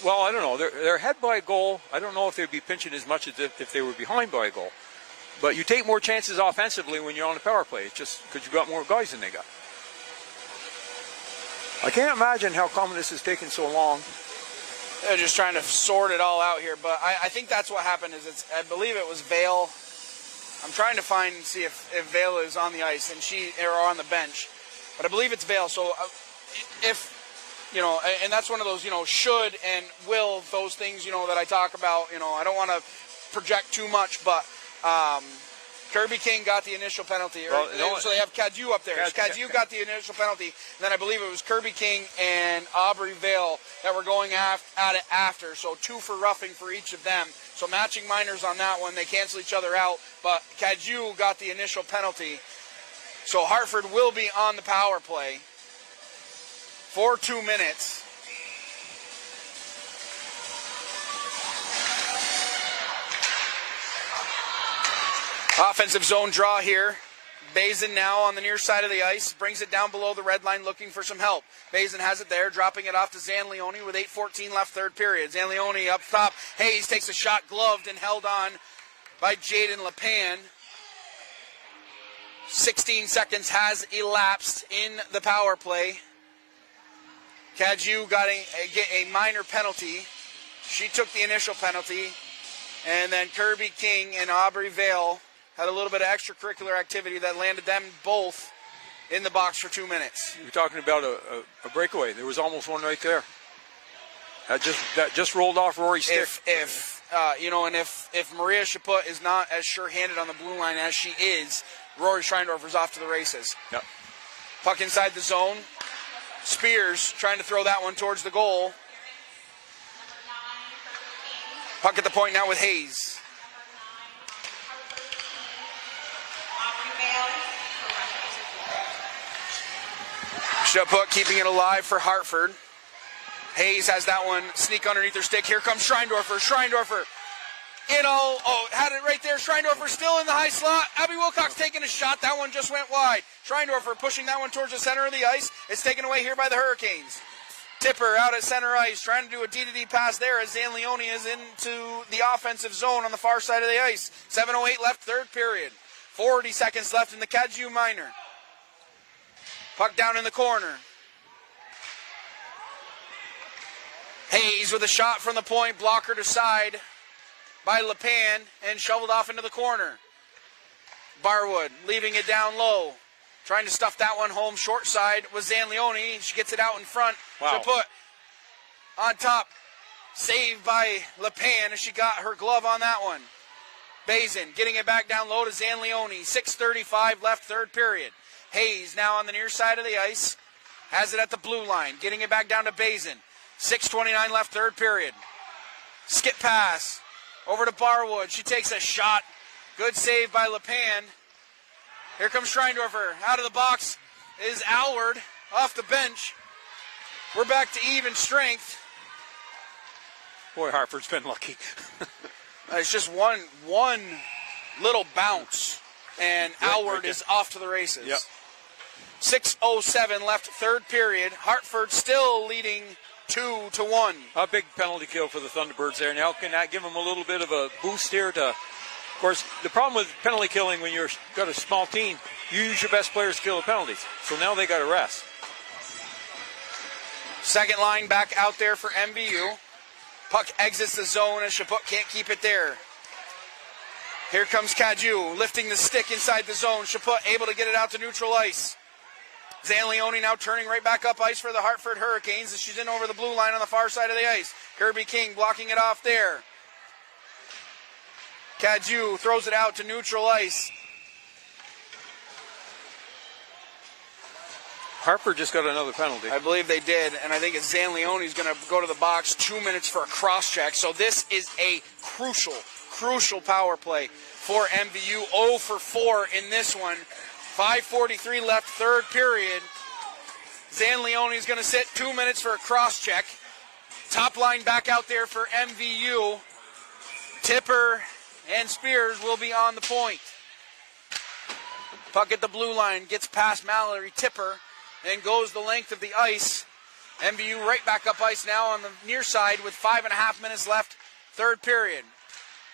Well, I don't know. They're ahead by a goal. I don't know if they'd be pinching as much as if they were behind by a goal. But you take more chances offensively when you're on the power play. It's just because you've got more guys than they got. I can't imagine how come this has taken so long. They're just trying to sort it all out here. But I think that's what happened. I believe it was Vale. I'm trying to see if Vale is on the ice or on the bench. But I believe it's Vale. So if... You know, and that's one of those, you know, should and will, those things, you know, that I talk about. You know, I don't want to project too much, but Kirby King got the initial penalty. Well, so they have Cadieux up there. Cadieux got the initial penalty. And then I believe it was Kirby King and Aubrey Vale that were going at it after. So 2 for roughing for each of them. So matching minors on that one. They cancel each other out. But Cadieux got the initial penalty. So Hartford will be on the power play for 2 minutes. Offensive zone draw here. Bazin now on the near side of the ice. Brings it down below the red line looking for some help. Bazin has it there, dropping it off to Zanleone with 8:14 left, third period. Zanleone up top. Hayes takes a shot, gloved and held on by Jaden LePan. 16 seconds has elapsed in the power play. Cadieux got a minor penalty. She took the initial penalty. And then Kirby King and Aubrey Vale had a little bit of extracurricular activity that landed them both in the box for 2 minutes. You're talking about a breakaway. There was almost one right there. That just rolled off Rory's stick. If Maria Chaput is not as sure-handed on the blue line as she is, Rory Schreindorfer's off to the races. Yep. Puck inside the zone. Spears trying to throw that one towards the goal. Puck at the point now with Hayes. Chaput keeping it alive for Hartford. Hayes has that one sneak underneath her stick. Here comes Schreindorfer. Had it right there. Schreindorfer still in the high slot. Abby Wilcox taking a shot. That one just went wide. Schreindorfer pushing that one towards the center of the ice. It's taken away here by the Hurricanes. Tipper out at center ice, trying to do a D-to-D pass there as Zan Leone is into the offensive zone on the far side of the ice. 7:08 left, third period. 40 seconds left in the Cadieux minor. Puck down in the corner. Hayes with a shot from the point, blocker to side by LePan and shoveled off into the corner. Barwood leaving it down low. Trying to stuff that one home short side was Zan Leone. She gets it out in front. Wow. Chaput on top. Saved by LePan as she got her glove on that one. Bazin getting it back down low to Zan Leone. 6:35 left, third period. Hayes now on the near side of the ice. Has it at the blue line. Getting it back down to Bazin. 6:29 left, third period. Skip pass over to Barwood. She takes a shot. Good save by LePan. Here comes Schreindorfer. Out of the box is Alward off the bench. We're back to even strength. Boy, Hartford's been lucky. It's just one little bounce, and Alward is off to the races. Yep. 6:07 left, third period. Hartford still leading 2-1. A big penalty kill for the Thunderbirds there. Now can that give them a little bit of a boost here to... Of course, the problem with penalty killing when you've got a small team, you use your best players to kill the penalties. So now they got to rest. Second line back out there for MVU. Puck exits the zone as Chaput can't keep it there. Here comes Cadieux lifting the stick inside the zone. Chaput able to get it out to neutral ice. Zan Leone now turning right back up ice for the Hartford Hurricanes as she's in over the blue line on the far side of the ice. Kirby King blocking it off there. Cadieux throws it out to neutral ice. Hartford just got another penalty. I believe they did, and I think it's Zan Leone's going to go to the box. 2 minutes for a cross-check. So this is a crucial power play for MVU. 0 for 4 in this one. 5:43 left, third period. Zan Leone's going to sit 2 minutes for a cross-check. Top line back out there for MVU. Tipper and Spears will be on the point. Puck at the blue line, gets past Mallory Tipper, and goes the length of the ice. MVU right back up ice now on the near side with 5.5 minutes left, third period.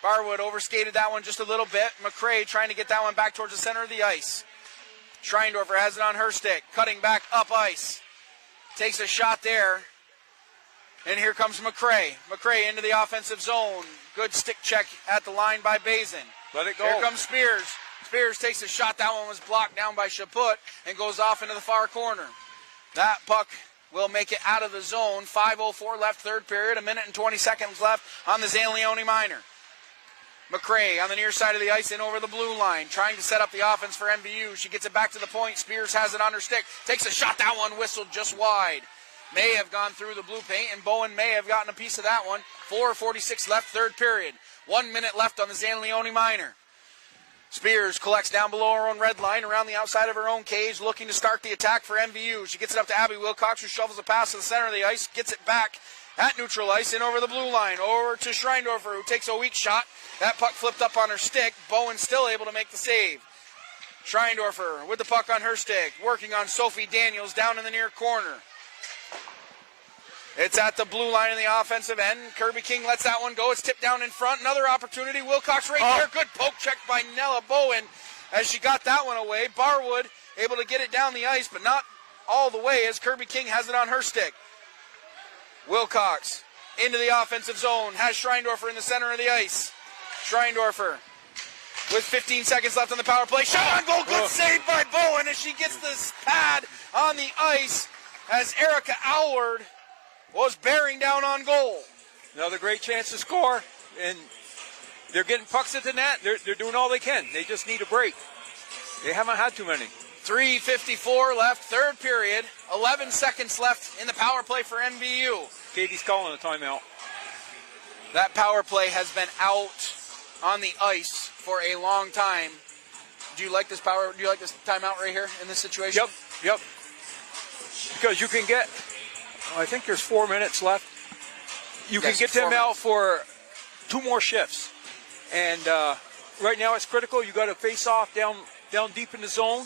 Barwood overskated that one just a little bit. McCrae trying to get that one back towards the center of the ice. Schreindorfer has it on her stick, cutting back up ice. Takes a shot there. And here comes McCrae. McCrae into the offensive zone. Good stick check at the line by Bazin. Let it go. Here comes Spears. Spears takes a shot. That one was blocked down by Chaput and goes off into the far corner. That puck will make it out of the zone. 5:04 left, third period. 1 minute and 20 seconds left on the Zan Leone minor. McCrae on the near side of the ice in over the blue line, trying to set up the offense for MVU. She gets it back to the point. Spears has it on her stick. Takes a shot. That one whistled just wide. May have gone through the blue paint, and Bowen may have gotten a piece of that one. 4:46 left, third period. 1 minute left on the Zan Leone minor. Spears collects down below her own red line, around the outside of her own cage, looking to start the attack for MVU. She gets it up to Abby Wilcox, who shovels a pass to the center of the ice, gets it back at neutral ice, in over the blue line, over to Schreindorfer, who takes a weak shot. That puck flipped up on her stick. Bowen still able to make the save. Schreindorfer with the puck on her stick, working on Sophie Daniels down in the near corner. It's at the blue line in the offensive end. Kirby King lets that one go. It's tipped down in front. Another opportunity. Wilcox right there. Good poke check by Nella Bowen as she got that one away. Barwood able to get it down the ice, but not all the way as Kirby King has it on her stick. Wilcox into the offensive zone. Has Schreindorfer in the center of the ice. Schreindorfer with 15 seconds left on the power play. Shot on goal. Good save by Bowen as she gets this pad on the ice as Erica Alward was bearing down on goal. Another great chance to score, and they're getting pucks at the net. They're doing all they can. They just need a break. They haven't had too many. 3:54 left, third period. 11 seconds left in the power play for MVU. Katie's calling a timeout. That power play has been out on the ice for a long time. Do you like this timeout right here in this situation? Yep. Because you can get, I think there's 4 minutes left. You can get them out for 2 more shifts. And right now it's critical. You got to face off down deep in the zone.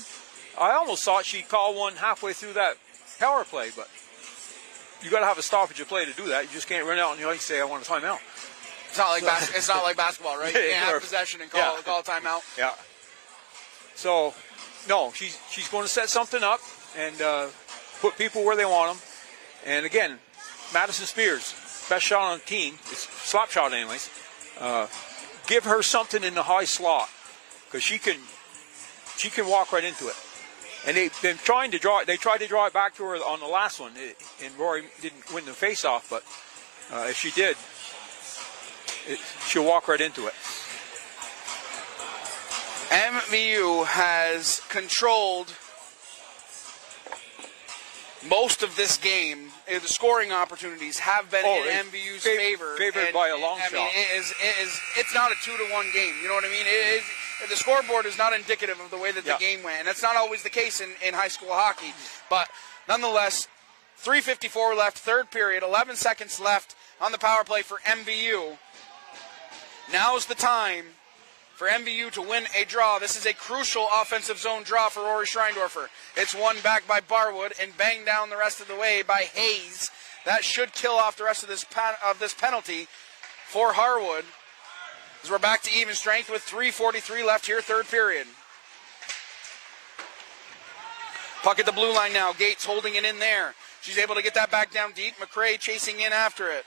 I almost thought she'd call one halfway through that power play, but you got to have a stoppage of play to do that. You just can't run out on the ice and say, I want a timeout. It's not like it's not like basketball, right? You can't have possession and call a timeout. Yeah. So, no, she's going to set something up and put people where they want them. And again, Madison Spears, best shot on the team, it's slap shot anyways. Give her something in the high slot because she can walk right into it. And they've been trying to draw it. They tried to draw it back to her on the last one, and Rory didn't win the face-off. But if she did, she'll walk right into it. MVU has controlled most of this game. The scoring opportunities have been in MVU's favor. Favored by a long shot. I mean, it's not a 2-1 game. You know what I mean? The scoreboard is not indicative of the way that the game went, and that's not always the case in high school hockey. But nonetheless, 3:54 left, third period, 11 seconds left on the power play for MVU. Now's the time for MVU to win a draw. This is a crucial offensive zone draw for Rory Schreindorfer. It's won back by Barwood and banged down the rest of the way by Hayes. That should kill off the rest of this penalty for Harwood. As we're back to even strength with 3:43 left here, third period. Puck at the blue line now. Gates holding it in there. She's able to get that back down deep. McRae chasing in after it.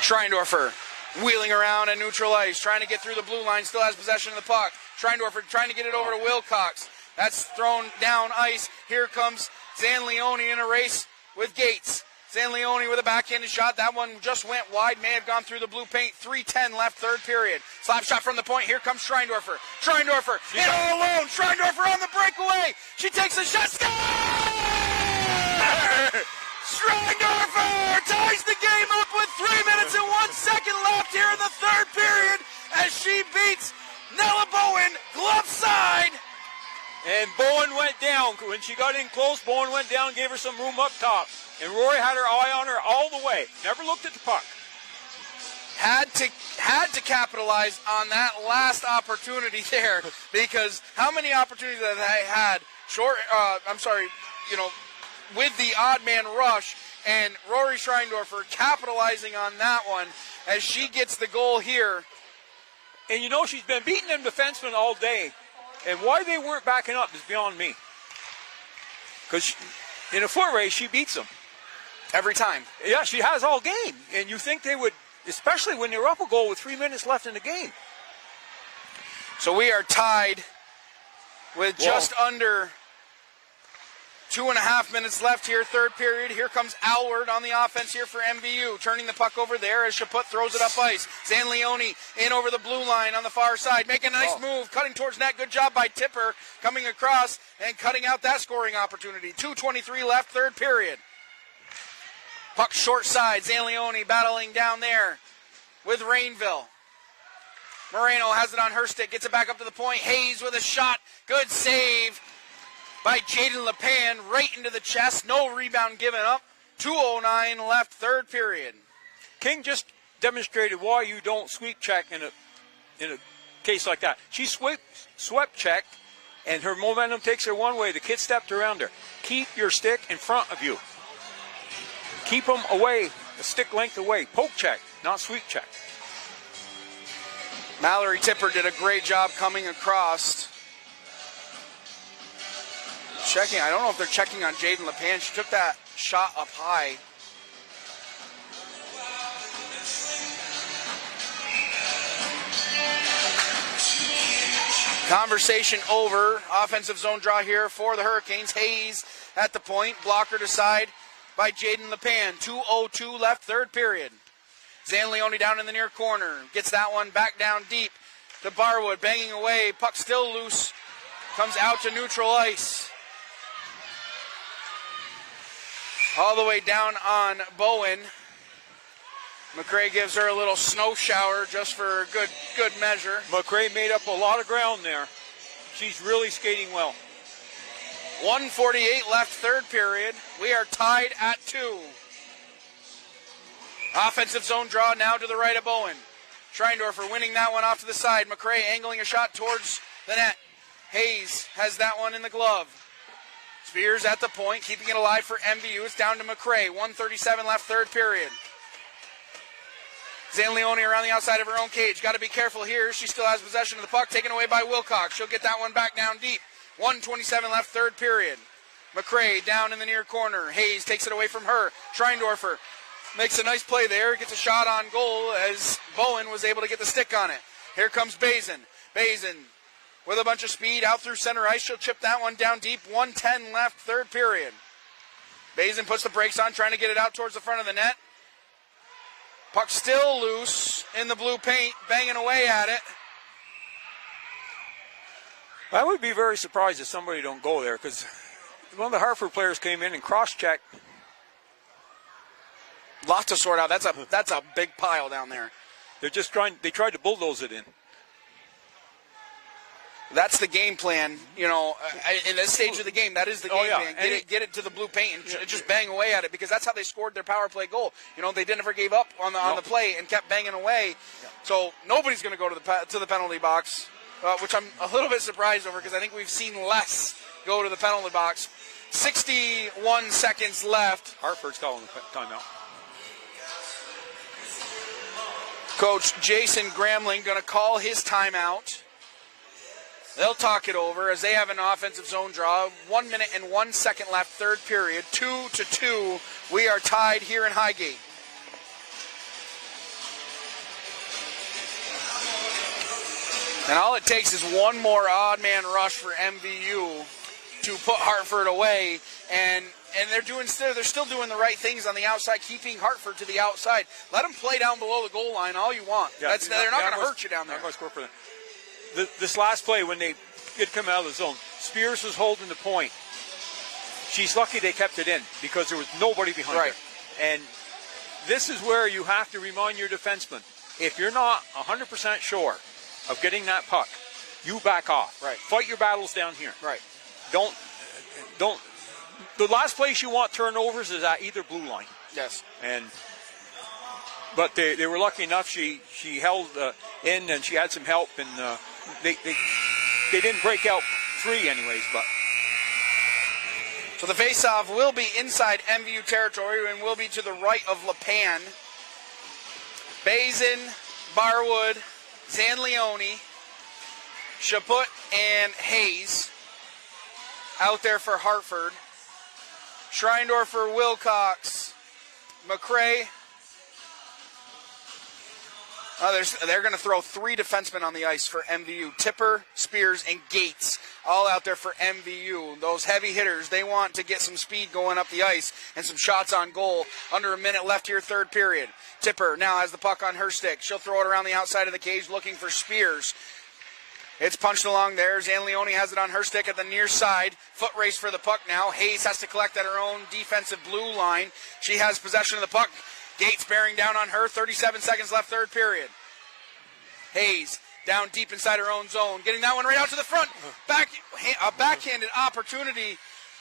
Schreindorfer wheeling around at neutral ice, trying to get through the blue line, still has possession of the puck. Schreindorfer trying to get it over to Wilcox. That's thrown down ice. Here comes Zanleone in a race with Gates. Zanleone with a backhanded shot. That one just went wide, may have gone through the blue paint. 3:10 left, third period. Slap shot from the point. Here comes Schreindorfer. Schreindorfer in all alone. Schreindorfer on the breakaway. She takes a shot. Score! Schreindorfer ties the game up with 3 minutes and 1 second left here in the third period as she beats Nella Bowen glove side. And Bowen went down. When she got in close, Bowen went down, gave her some room up top. And Rory had her eye on her all the way. Never looked at the puck. Had to capitalize on that last opportunity there, because how many opportunities that they had with the odd man rush, and Rory Schreindorfer capitalizing on that one as she gets the goal here. And you know, she's been beating them defensemen all day. And why they weren't backing up is beyond me. Because in a foot race, she beats them. Every time. Yeah, she has all game. And you think they would, especially when they're up a goal with 3 minutes left in the game. So we are tied with just under 2.5 minutes left here, third period. Here comes Alward on the offense here for MVU. Turning the puck over there as Chaput throws it up ice. Zanleone in over the blue line on the far side. Making a nice move, cutting towards net. Good job by Tipper coming across and cutting out that scoring opportunity. 2:23 left, third period. Puck short side. Zanleone battling down there with Rainville. Moreno has it on her stick. Gets it back up to the point. Hayes with a shot. Good save by Jaden LePan right into the chest. No rebound given up. 2:09 left, third period. King just demonstrated why you don't sweep check in a case like that. She swept check and her momentum takes her one way. The kid stepped around her. Keep your stick in front of you. Keep them away, a stick length away. Poke check, not sweep check. Mallory Tipper did a great job coming across. Checking, I don't know if they're checking on Jaden LePan. She took that shot up high. Conversation over. Offensive zone draw here for the Hurricanes. Hayes at the point. Blocker to side by Jaden LePan. 2:02 left, third period. Zanleone down in the near corner. Gets that one back down deep to Barwood. Banging away. Puck still loose. Comes out to neutral ice. All the way down on Bowen. McRae gives her a little snow shower just for good measure. McRae made up a lot of ground there. She's really skating well. 1:48 left, third period. We are tied at 2. Offensive zone draw now to the right of Bowen. Schreindorfer winning that one off to the side. McRae angling a shot towards the net. Hayes has that one in the glove. Spears at the point, keeping it alive for MVU. It's down to McRae. 1:37 left, third period. Zanleone around the outside of her own cage. Got to be careful here. She still has possession of the puck, taken away by Wilcox. She'll get that one back down deep. 1:27 left, third period. McRae down in the near corner. Hayes takes it away from her. Schreindorfer makes a nice play there. Gets a shot on goal as Bowen was able to get the stick on it. Here comes Bazin. Bazin with a bunch of speed out through center ice. She'll chip that one down deep. 1:10 left, third period. Bazin puts the brakes on, trying to get it out towards the front of the net. Puck still loose in the blue paint, banging away at it. I would be very surprised if somebody don't go there, because one of the Hartford players came in and cross-checked. Lots to sort out. That's a big pile down there. They tried to bulldoze it in. That's the game plan, you know. In this stage of the game, that is the game plan. Get it to the blue paint and just bang away at it, because that's how they scored their power play goal. You know, they never gave up on the play and kept banging away. Yeah. So nobody's going to go to the penalty box, which I'm a little bit surprised over, because I think we've seen less go to the penalty box. 61 seconds left. Hartford's calling the timeout. Coach Jason Gramling going to call his timeout. They'll talk it over as they have an offensive zone draw. 1 minute and 1 second left, third period. 2-2. We are tied here in Highgate. And all it takes is one more odd man rush for MVU to put Hartford away. And they're still doing the right things on the outside, keeping Hartford to the outside. Let them play down below the goal line all you want. Yeah, they're not going to hurt you down there. Score for them. This last play, when they did come out of the zone, Spears was holding the point. She's lucky they kept it in, because there was nobody behind her. And this is where you have to remind your defenseman, if you're not 100% sure of getting that puck, you back off. Right. Fight your battles down here. Right. Don't. The last place you want turnovers is at either blue line. Yes. But they were lucky enough. She held in, and she had some help, and they didn't break out 3 anyways. But so the faceoff will be inside MVU territory and will be to the right of LePan. Bazin, Barwood, Zanleone, Chaput, and Hayes out there for Hartford. Schreindorfer, Wilcox, McRae. They're going to throw 3 defensemen on the ice for MVU. Tipper, Spears, and Gates all out there for MVU. Those heavy hitters, they want to get some speed going up the ice and some shots on goal. Under a minute left here, third period. Tipper now has the puck on her stick. She'll throw it around the outside of the cage looking for Spears. It's punched along there. Zanleone has it on her stick at the near side. Foot race for the puck now. Hayes has to collect at her own defensive blue line. She has possession of the puck. Gates bearing down on her. 37 seconds left, third period. Hayes down deep inside her own zone. Getting that one right out to the front. A backhanded opportunity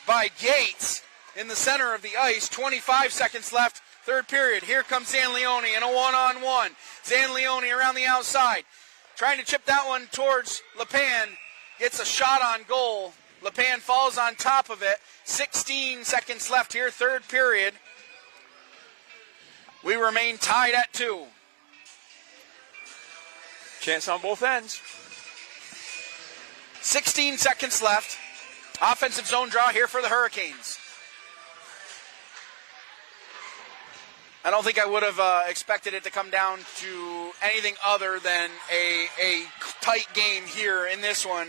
by Gates in the center of the ice. 25 seconds left, third period. Here comes Zanleone in a one-on-one. Zanleone around the outside. Trying to chip that one towards LePan. gets a shot on goal. LePan falls on top of it. 16 seconds left here, third period. We remain tied at 2. Chance on both ends. 16 seconds left. Offensive zone draw here for the Hurricanes. I don't think I would have expected it to come down to anything other than a tight game here in this one,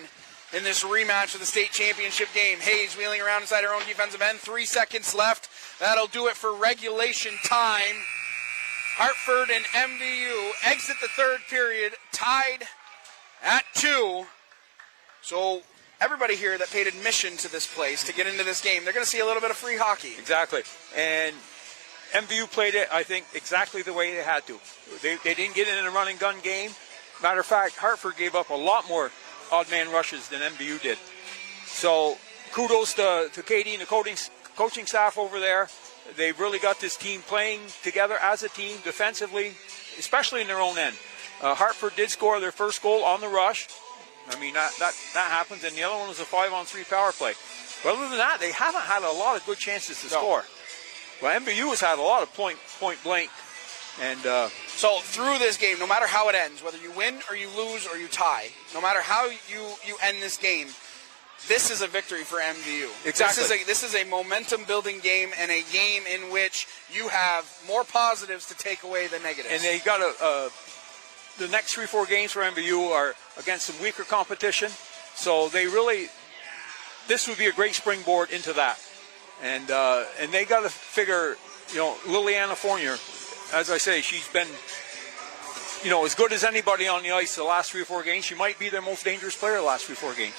in this rematch of the state championship game. Hayes wheeling around inside her own defensive end. 3 seconds left. That'll do it for regulation time. Hartford and MVU exit the third period tied at 2. So everybody here that paid admission to this place to get into this game, they're going to see a little bit of free hockey. Exactly. And MVU played it, I think, exactly the way they had to. They didn't get in a run and gun game. Matter of fact, Hartford gave up a lot more odd man rushes than MVU did. So kudos to Katie and the coaching staff over there. They've really got this team playing together as a team defensively, especially in their own end. Hartford did score their first goal on the rush. I mean, that happens, and the other one was a 5-on-3 power play. But other than that, they haven't had a lot of good chances to score. Well, MVU has had a lot of point blank. And so through this game, no matter how it ends, whether you win or you lose or you tie, no matter how you end this game, this is a victory for MVU. Exactly. This is a momentum-building game and a game in which you have more positives to take away than negatives. And they got the next 3-4 games for MVU are against some weaker competition. So they really, this would be a great springboard into that. And they got to figure, Liliana Fournier, as I say, she's been, as good as anybody on the ice the last 3 or 4 games. She might be their most dangerous player the last 3 or 4 games.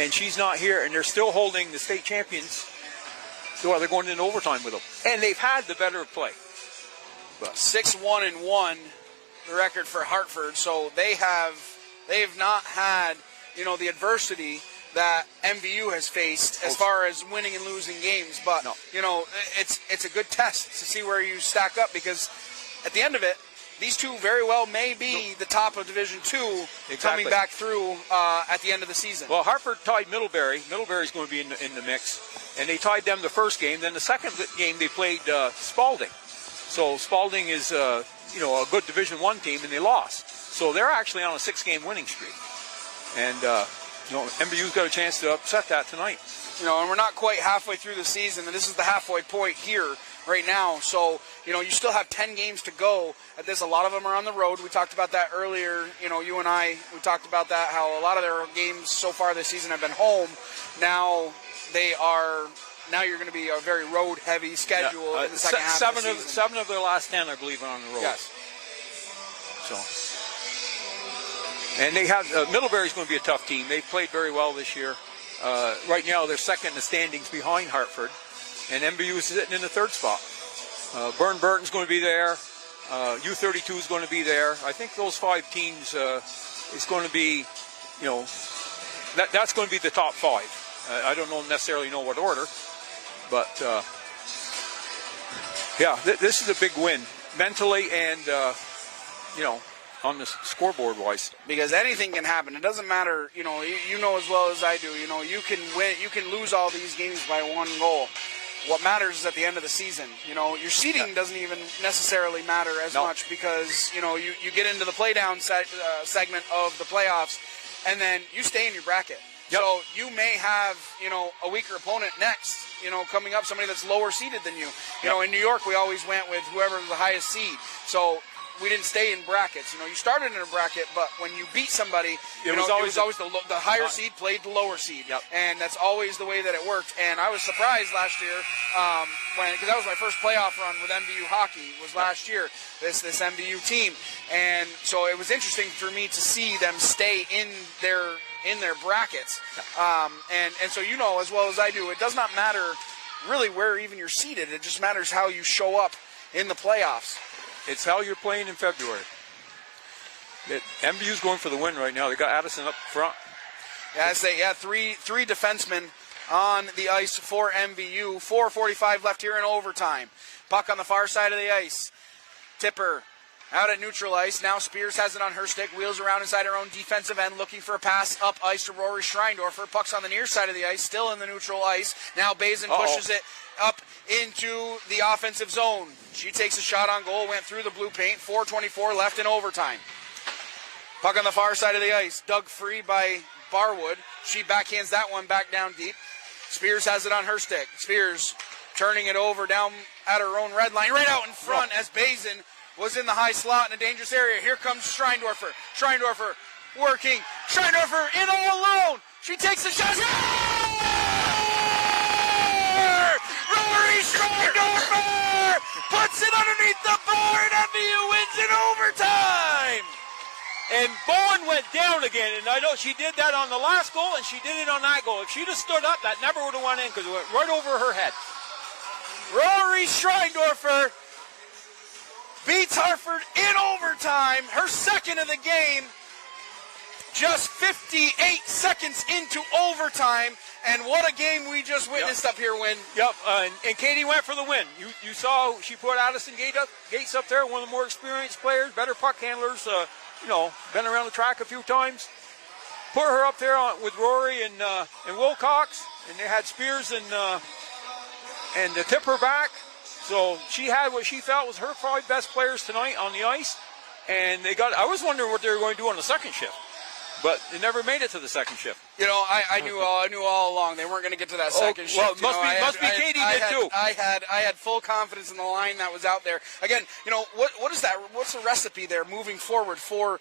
And she's not here, and they're still holding the state champions. So they're going into overtime with them. And they've had the better play. 6-1-1, the record for Hartford. So they have not had, the adversity that MVU has faced as far as winning and losing games. But, it's a good test to see where you stack up, because at the end of it, these two very well may be the top of Division II coming back through at the end of the season. Well, Hartford tied Middlebury. Middlebury's going to be in the mix. And they tied them the first game. Then the second game they played Spalding. So Spalding is, a good Division I team, and they lost. So they're actually on a 6-game winning streak. And, MVU's got a chance to upset that tonight. And we're not quite halfway through the season, and this is the halfway point here right now. So, you still have 10 games to go at this. A lot of them are on the road. We talked about that earlier. You and I, we talked about that, how a lot of their games so far this season have been home. Now you're going to be a very road-heavy schedule in the second half of the season. 7 of their last 10, I believe, are on the road. Yes. So, and they have Middlebury's going to be a tough team. They've played very well this year. Right now, they're second in the standings behind Hartford, and MVU is sitting in the third spot. Burn Burton's going to be there. U32 is going to be there. I think those 5 teams is going to be, that's going to be the top 5. I don't necessarily know what order, but this is a big win mentally and on the scoreboard wise. Because anything can happen. It doesn't matter. You know as well as I do. You can win. You can lose all these games by 1 goal. What matters is at the end of the season. Your seeding doesn't even necessarily matter as much, because you get into the play down segment of the playoffs, and then you stay in your bracket. Yep. So you may have a weaker opponent next. Coming up, somebody that's lower seeded than you. In New York, we always went with whoever was the highest seed. So we didn't stay in brackets. You started in a bracket, but when you beat somebody, it was always the higher seed played the lower seed. Yep. And that's always the way that it worked. And I was surprised last year because that was my first playoff run with MVU hockey was last year, this MVU team. And so it was interesting for me to see them stay in their brackets. And so as well as I do, it does not matter really where even you're seated. It just matters how you show up in the playoffs. It's how you're playing in February. MVU's going for the win right now. They got Addison up front. Three defensemen on the ice for MVU. 4:45 left here in overtime. Puck on the far side of the ice. Tipper out at neutral ice. Now Spears has it on her stick, wheels around inside her own defensive end, looking for a pass up ice to Rory Schreindorfer. Puck's on the near side of the ice, still in the neutral ice. Now Bazin pushes it up into the offensive zone. She takes a shot on goal, went through the blue paint. 4:24 left in overtime. Puck on the far side of the ice, dug free by Barwood. She backhands that one back down deep. Spears has it on her stick. Spears turning it over down at her own red line, right out in front as Bazin was in the high slot in a dangerous area. Here comes Schreindorfer. Schreindorfer working. Schreindorfer in all alone. She takes the shot. Rory Schreindorfer puts it underneath the bar, and MVU wins in overtime. And Bowen went down again, and I know she did that on the last goal, and she did it on that goal. If she'd have stood up, that never would have went in because it went right over her head. Rory Schreindorfer beats Hartford in overtime, her second of the game, just 58 seconds into overtime. And what a game we just witnessed up here, Win. Yep, and Katie went for the win. You saw she put Addison Gates up there, one of the more experienced players, better puck handlers, been around the track a few times. Put her up there with Rory and Wilcox, and they had Spears and the Tipper back. So she had what she felt was her probably best players tonight on the ice. And I was wondering what they were going to do on the second shift. But they never made it to the second shift. I knew all along they weren't going to get to that second shift. Well, must be Katie did too. I had full confidence in the line that was out there. Again, what is that? What's the recipe there moving forward for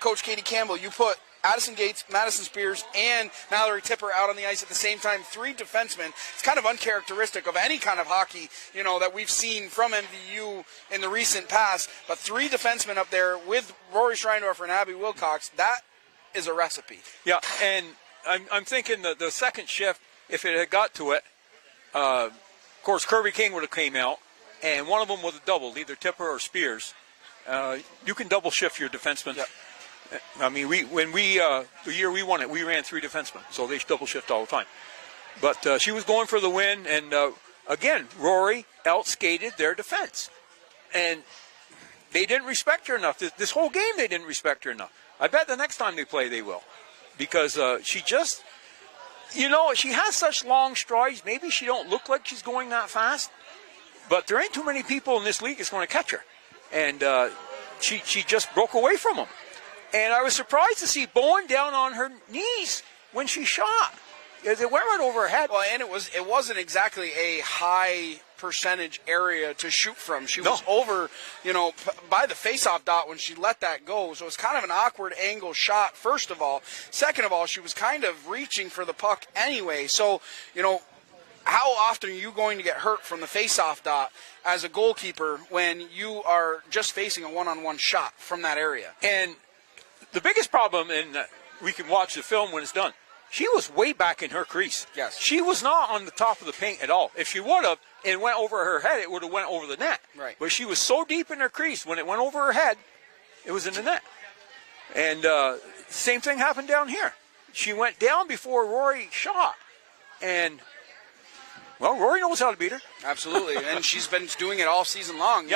Coach Katie Campbell? You put Addison Gates, Madison Spears, and Mallory Tipper out on the ice at the same time. 3 defensemen. It's kind of uncharacteristic of any kind of hockey, that we've seen from MVU in the recent past. But 3 defensemen up there with Rory Schreindorfer and Abby Wilcox. That is a recipe. Yeah, and I'm thinking the second shift, if it had got to it, of course Kirby King would have came out, and one of them would have doubled, either Tipper or Spears. You can double shift your defensemen. Yeah. I mean, the year we won it, we ran 3 defensemen, so they double shift all the time. But she was going for the win, and again, Rory outskated their defense, and they didn't respect her enough. This whole game, they didn't respect her enough. I bet the next time they play, they will. Because she just, she has such long strides. Maybe she don't look like she's going that fast. But there ain't too many people in this league that's going to catch her. And she just broke away from them. And I was surprised to see Bowen down on her knees when she shot. It went right over her head. Well, and it wasn't exactly a high percentage area to shoot from. She was over, by the face-off dot when she let that go. So it's kind of an awkward angle shot, first of all. Second of all, she was kind of reaching for the puck anyway. So, how often are you going to get hurt from the face-off dot as a goalkeeper when you are just facing a one-on-one shot from that area? And the biggest problem, and we can watch the film when it's done, she was way back in her crease. Yes. She was not on the top of the paint at all. If she would have, and went over her head, it would have went over the net. Right. But she was so deep in her crease, when it went over her head, it was in the net. And same thing happened down here. She went down before Rory shot. And, well, Rory knows how to beat her. Absolutely. And she's been doing it all season long.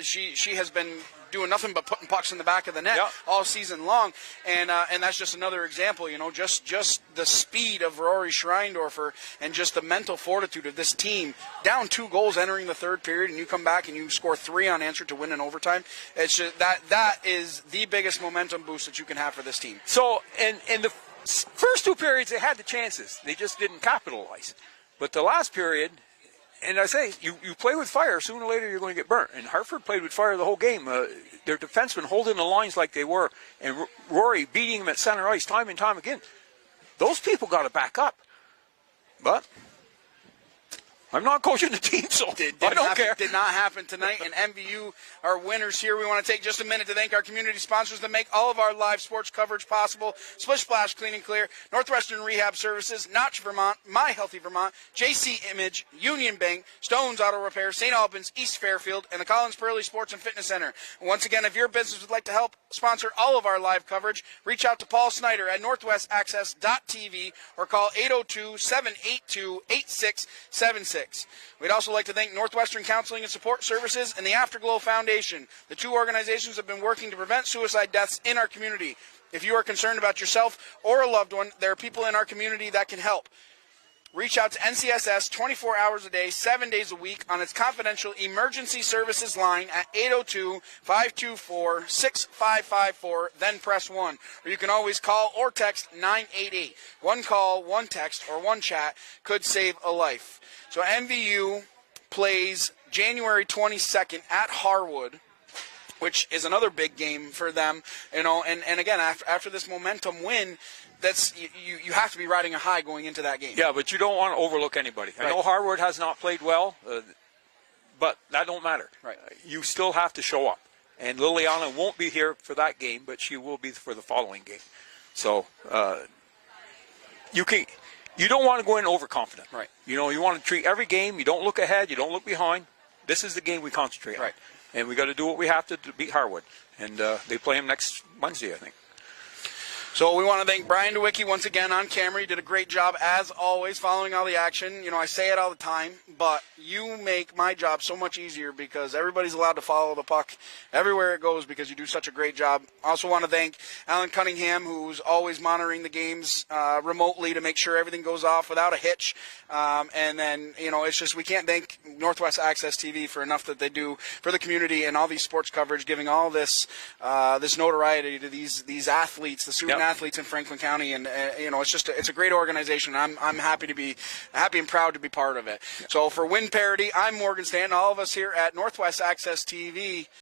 She has been doing nothing but putting pucks in the back of the net all season long, and that's just another example. Just the speed of Rory Schreindorfer and just the mental fortitude of this team. Down 2 goals entering the third period, and you come back and you score 3 unanswered to win in overtime. It's just, that is the biggest momentum boost that you can have for this team. So, in the first 2 periods, they had the chances. They just didn't capitalize. But the last period. And I say, you play with fire, sooner or later you're going to get burnt. And Hartford played with fire the whole game. Their defensemen holding the lines like they were, and Rory beating them at center ice time and time again. Those people got to back up. But I'm not coaching the team, so I don't care. Did not happen tonight, and MVU are winners here. We want to take just a minute to thank our community sponsors that make all of our live sports coverage possible. Splish Splash Clean and Clear, Northwestern Rehab Services, Notch Vermont, My Healthy Vermont, JC Image, Union Bank, Stones Auto Repair, St. Albans, East Fairfield, and the Collins Pearly Sports and Fitness Center. And once again, if your business would like to help sponsor all of our live coverage, reach out to Paul Snyder at northwestaccess.tv or call 802-782-8676. 6. We'd also like to thank Northwestern Counseling and Support Services and the Afterglow Foundation. The two organizations have been working to prevent suicide deaths in our community. If you are concerned about yourself or a loved one, there are people in our community that can help. Reach out to NCSS 24 hours a day, 7 days a week on its confidential emergency services line at 802-524-6554, then press 1. Or you can always call or text 988. One call, one text, or one chat could save a life. So MVU plays January 22nd at Hartford, which is another big game for them, and again, after this momentum win, that's you have to be riding a high going into that game. Yeah, but you don't want to overlook anybody. Right. I know Hartford has not played well, but that don't matter. Right. You still have to show up. And Liliana won't be here for that game, but she will be for the following game. So you don't want to go in overconfident. Right. You want to treat every game. You don't look ahead. You don't look behind. This is the game we concentrate on. Right. And we got to do what we have to beat Hartford. And they play them next Wednesday, I think. So we want to thank Brian DeWicki once again on camera. He did a great job, as always, following all the action. I say it all the time, but you make my job so much easier because everybody's allowed to follow the puck everywhere it goes because you do such a great job. I also want to thank Alan Cunningham, who's always monitoring the games remotely to make sure everything goes off without a hitch. And then, it's just we can't thank Northwest Access TV for enough that they do for the community and all these sports coverage, giving all this this notoriety to these athletes, the student athletes in Franklin County, and it's a great organization. I'm happy and proud to be part of it. So for Win Parity, I'm Morgan Stanton. All of us here at Northwest Access TV